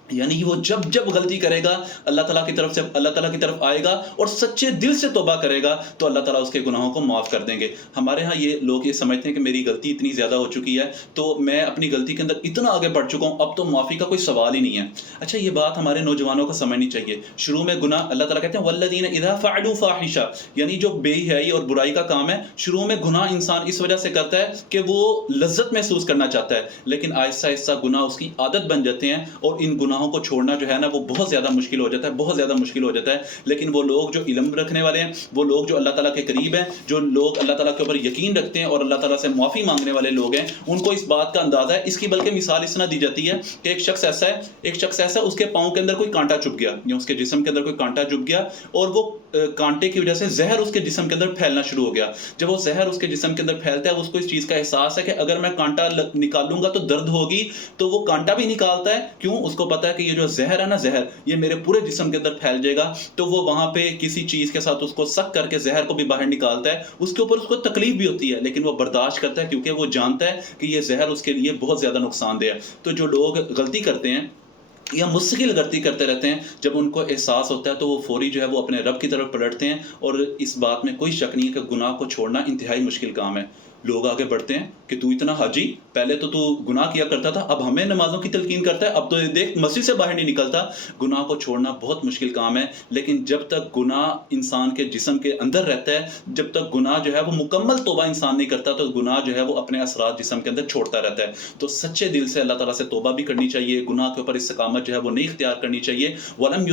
یعنی وہ جب غلطی کرے گا اللہ تعالیٰ کی طرف آئے گا اور سچے دل سے توبہ کرے گا تو اللہ تعالیٰ اس کے گناہوں کو معاف کر دیں گے۔ ہمارے ہاں یہ لوگ یہ سمجھتے ہیں کہ میری غلطی اتنی زیادہ ہو چکی ہے تو میں اپنی غلطی کے اندر اتنا آگے بڑھ چکا ہوں، اب تو معافی کا کوئی سوال ہی نہیں ہے۔ اچھا یہ بات ہمارے نوجوانوں کو سمجھنی چاہیے۔ شروع میں گناہ، اللہ تعالیٰ کہتے ہیں والذین اذا فعلوا فاحشہ، یعنی جو بے حیائی اور برائی کا کام ہے، شروع میں گناہ انسان اس وجہ سے کرتا ہے کہ وہ لذت محسوس کرنا چاہتا ہے، لیکن آہستہ آہستہ گناہ اس کی عادت بن جاتے ہیں اور ان گناہوں کو چھوڑنا جو ہے نا وہ بہت زیادہ مشکل ہو جاتا ہے، لیکن وہ لوگ جو علم رکھنے والے ہیں، وہ لوگ جو اللہ تعالیٰ کے قریب ہیں، جو لوگ اللہ تعالیٰ کے اوپر یقین رکھتے ہیں اور اللہ تعالیٰ سے معافی مانگنے والے لوگ ہیں، ان کو اس بات کا اندازہ ہے۔ اس کی بلکہ مثال اس طرح دی جاتی ہے کہ ایک شخص ایسا اس کے پاؤں کے اندر کوئی کانٹا چبھ گیا یا اس کے جسم کے اندر کوئی کانٹا چبھ گیا اور وہ کانٹے کی وجہ سے زہر اس کے جسم کے اندر پھیلنا شروع ہو گیا۔ جب وہ زہر اس کے جسم کے اندر پھیلتا ہے اس کو اس چیز کا احساس ہے کہ اگر میں کانٹا نکالوں گا تو درد ہوگی، تو وہ کانٹا بھی نکالتا ہے، کیوں؟ اس کو پتا ہے کہ یہ جو زہر ہے نا، زہر یہ میرے پورے جسم کے اندر پھیل جائے گا، تو وہ وہاں پہ کسی چیز کے ساتھ اس کو سک کر کے زہر کو بھی باہر نکالتا ہے۔ اس کے اوپر اس کو تکلیف بھی ہوتی ہے لیکن وہ برداشت کرتا ہے کیونکہ وہ جانتا ہے کہ یہ زہر اس کے لیے بہت زیادہ نقصان دہ ہے۔ تو جو لوگ غلطی کرتے ہیں یا مستقل غلطی کرتے رہتے ہیں، جب ان کو احساس ہوتا ہے تو وہ فوری جو ہے وہ اپنے رب کی طرف پلٹتے ہیں، اور اس بات میں کوئی شک نہیں ہے کہ گناہ کو چھوڑنا انتہائی مشکل کام ہے۔ لوگ آگے بڑھتے ہیں کہ تو اتنا حاجی، پہلے تو گناہ کیا کرتا تھا، اب ہمیں نمازوں کی تلقین کرتا ہے، اب تو دیکھ مسجد سے باہر نہیں نکلتا۔ گناہ کو چھوڑنا بہت مشکل کام ہے، لیکن جب تک گناہ انسان کے جسم کے اندر رہتا ہے، جب تک گناہ جو ہے وہ مکمل توبہ انسان نہیں کرتا، تو گناہ جو ہے وہ اپنے اثرات جسم کے اندر چھوڑتا رہتا ہے۔ تو سچے دل سے اللہ تعالیٰ سے توبہ بھی کرنی چاہیے، گناہ کے اوپر استقامت جو ہے وہ نہیں اختیار کرنی چاہیے۔ ولم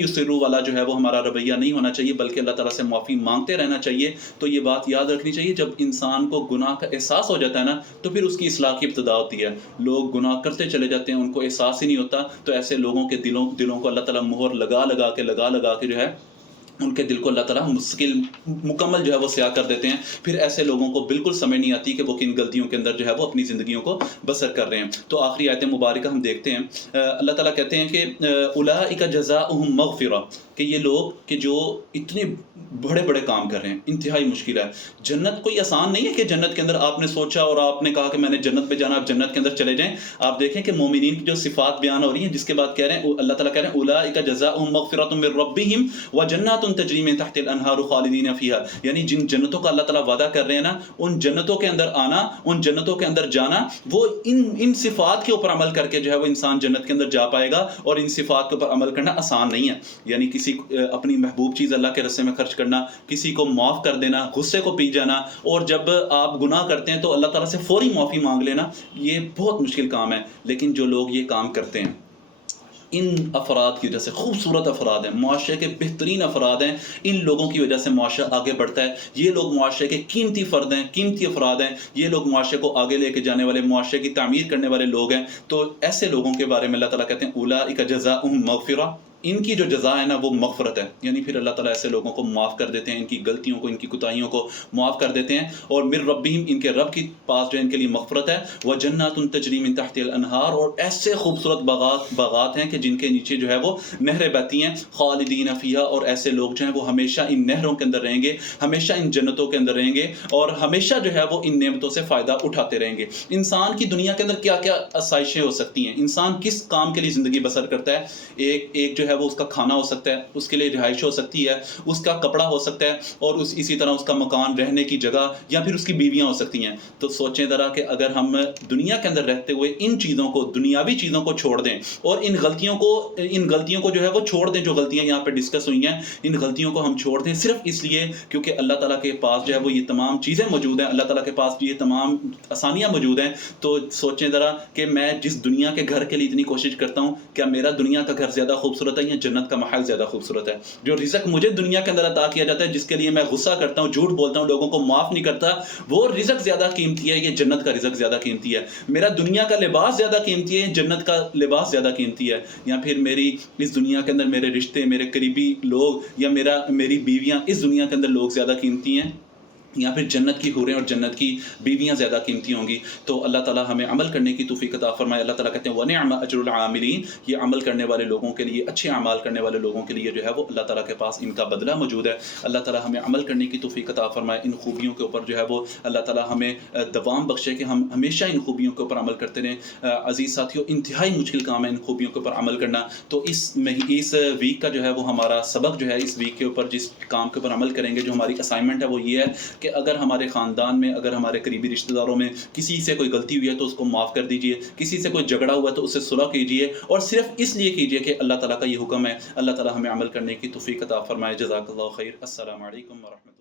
یصروا والا جو ہے وہ ہمارا رویہ نہیں ہونا چاہیے، بلکہ اللہ تعالیٰ سے معافی مانگتے رہنا چاہیے۔ تو یہ بات یاد رکھنی چاہیے، جب انسان کو گناہ کا احساس ہو جاتا ہے نا، تو پھر اس کی اصلاح کی ابتدا ہوتی ہے۔ لوگ گناہ کرتے چلے جاتے ہیں، ان کو احساس ہی نہیں ہوتا، تو ایسے لوگوں کے دلوں کو اللہ تعالیٰ مہر لگا لگا کے جو ہے ان کے دل کو اللہ تعالیٰ مکمل جو ہے وہ سیاہ کر دیتے ہیں۔ پھر ایسے لوگوں کو بالکل سمجھ نہیں آتی کہ وہ کن غلطیوں کے اندر جو ہے وہ اپنی زندگیوں کو بسر کر رہے ہیں۔ تو آخری آیت مبارکہ ہم دیکھتے ہیں، اللہ تعالیٰ کہتے ہیں کہ اولئک جزاؤہم مغفرہ، کہ یہ لوگ کہ جو اتنے بڑے بڑے کام کر رہے ہیں، انتہائی مشکل ہے۔ جنت کوئی آسان نہیں ہے کہ جنت کے اندر آپ نے سوچا اور آپ نے کہا کہ میں نے جنت پہ جانا، آپ جنت کے اندر چلے جائیں۔ آپ دیکھیں کہ مومنین کی جو صفات بیان ہو رہی ہیں، جس کے بعد کہہ رہے ہیں اللہ تعالیٰ کہہ رہے ہیں اولئک جزاؤہم مغفرۃ من ربہم وجنات تجری من تحت الانہار خالدین فیہا، یعنی جن جنتوں کا اللہ تعالیٰ وعدہ کر رہے ہیں نا، ان جنتوں کے اندر آنا، ان جنتوں کے اندر جانا، وہ ان صفات کے اوپر عمل کر کے جو ہے وہ انسان جنت کے اندر جا پائے گا۔ اور ان صفات کے اوپر عمل کرنا آسان نہیں ہے، یعنی کسی اپنی محبوب چیز اللہ کے راستے میں خرچ کرنا، کسی کو معاف کر دینا، غصے کو پی جانا، اور جب آپ گناہ کرتے ہیں تو اللہ تعالیٰ سے فوری معافی مانگ لینا، یہ بہت مشکل کام ہے۔ لیکن جو لوگ یہ کام کرتے ہیں، ان افراد کی وجہ سے، خوبصورت افراد ہیں، معاشرے کے بہترین افراد ہیں، ان لوگوں کی وجہ سے معاشرہ آگے بڑھتا ہے۔ یہ لوگ معاشرے کے قیمتی فرد ہیں، قیمتی افراد ہیں، یہ لوگ معاشرے کو آگے لے کے جانے والے، معاشرے کی تعمیر کرنے والے لوگ ہیں۔ تو ایسے لوگوں کے بارے میں اللہ تعالیٰ کہتے ہیں اولئک جزاؤہم مغفرہ، ان کی جو جزا ہے نا وہ مغفرت ہے، یعنی پھر اللہ تعالیٰ ایسے لوگوں کو معاف کر دیتے ہیں، ان کی غلطیوں کو، ان کی کوتاہیوں کو معاف کر دیتے ہیں۔ اور من ربہم، ان کے رب کی پاس جو ان کے لیے مغفرت ہے، وجنات تجری من تحت الانہار، اور ایسے خوبصورت باغات ہیں کہ جن کے نیچے جو ہے وہ نہریں بہتی ہیں، خالدین فیہا، اور ایسے لوگ جو ہیں وہ ہمیشہ ان نہروں کے اندر رہیں گے، ہمیشہ ان جنتوں کے اندر رہیں گے، اور ہمیشہ جو ہے وہ ان نعمتوں سے فائدہ اٹھاتے رہیں گے۔ انسان کی دنیا کے اندر کیا کیا آسائشیں ہو سکتی ہیں، انسان کس کام کے لیے زندگی بسر کرتا ہے؟ ایک جو ہے وہ اس کا کھانا ہو سکتا ہے، اس کے لیے رہائش ہو سکتی ہے، اس کا کپڑا ہو سکتا ہے، اور اسی طرح اس کا مکان، رہنے کی جگہ، یا پھر اس کی بیویاں ہو سکتی ہیں۔ تو سوچیں ذرا کہ اگر ہم دنیا کے اندر رہتے ہوئے ان چیزوں کو، دنیاوی چیزوں کو چھوڑ دیں، اور ان غلطیوں کو جو ہے وہ چھوڑ دیں، جو غلطیاں یہاں پہ ڈسکس ہوئی ہیں، ان غلطیوں کو ہم چھوڑ دیں صرف اس لیے کیونکہ اللہ تعالیٰ کے پاس جو ہے وہ یہ تمام چیزیں موجود ہیں، اللہ تعالیٰ کے پاس یہ تمام آسانیاں موجود ہیں۔ تو سوچیں ذرا کہ میں جس دنیا کے گھر کے لیے اتنی کوشش کرتا ہوں، کیا میرا دنیا کا گھر زیادہ خوبصورت ہے یا جنت کا محل زیادہ خوبصورت ہے؟ جو رزق مجھے دنیا کے اندر عطا کیا جاتا ہے، جس کے لیے میں غصہ کرتا ہوں، جھوٹ بولتا ہوں، لوگوں کو معاف نہیں کرتا، وہ رزق زیادہ قیمتی ہے، یہ جنت کا رزق زیادہ قیمتی ہے؟ میرا دنیا کا لباس زیادہ قیمتی ہے، جنت کا لباس زیادہ قیمتی ہے؟ یا پھر میری اس دنیا کے اندر میرے رشتے، میرے قریبی لوگ، یا میری بیویاں اس دنیا کے اندر لوگ زیادہ قیمتی ہیں، یا پھر جنت کی حوریں اور جنت کی بیویاں زیادہ قیمتی ہوں گی؟ تو اللہ تعالیٰ ہمیں عمل کرنے کی توفیق عطا فرمائے۔ اللہ تعالیٰ کہتے ہیں وَنِعْمَ أَجْرُ الْعَامِلِينَ، یہ عمل کرنے والے لوگوں کے لیے، اچھے اعمال کرنے والے لوگوں کے لیے جو ہے وہ اللہ تعالیٰ کے پاس ان کا بدلہ موجود ہے۔ اللہ تعالیٰ ہمیں عمل کرنے کی توفیق عطا فرمائے، ان خوبیوں کے اوپر جو ہے وہ اللہ تعالیٰ ہمیں دوام بخشے کہ ہم ہمیشہ ان خوبیوں کے اوپر عمل کرتے رہیں۔ عزیز ساتھیوں، انتہائی مشکل کام ہے ان خوبیوں کے اوپر عمل کرنا۔ تو اس ویک کا جو ہے وہ ہمارا سبق جو ہے، اس ویک کے اوپر جس کام کے اوپر عمل کریں گے، جو ہماری اسائنمنٹ ہے وہ یہ ہے کہ اگر ہمارے خاندان میں، اگر ہمارے قریبی رشتہ داروں میں کسی سے کوئی غلطی ہوئی ہے تو اس کو معاف کر دیجئے، کسی سے کوئی جھگڑا ہوا ہے تو اس سے صلح کیجئے، اور صرف اس لیے کیجئے کہ اللہ تعالیٰ کا یہ حکم ہے۔ اللہ تعالیٰ ہمیں عمل کرنے کی توفیق عطا فرمائے۔ جزاک اللہ خیر۔ السلام علیکم ورحمۃ اللہ۔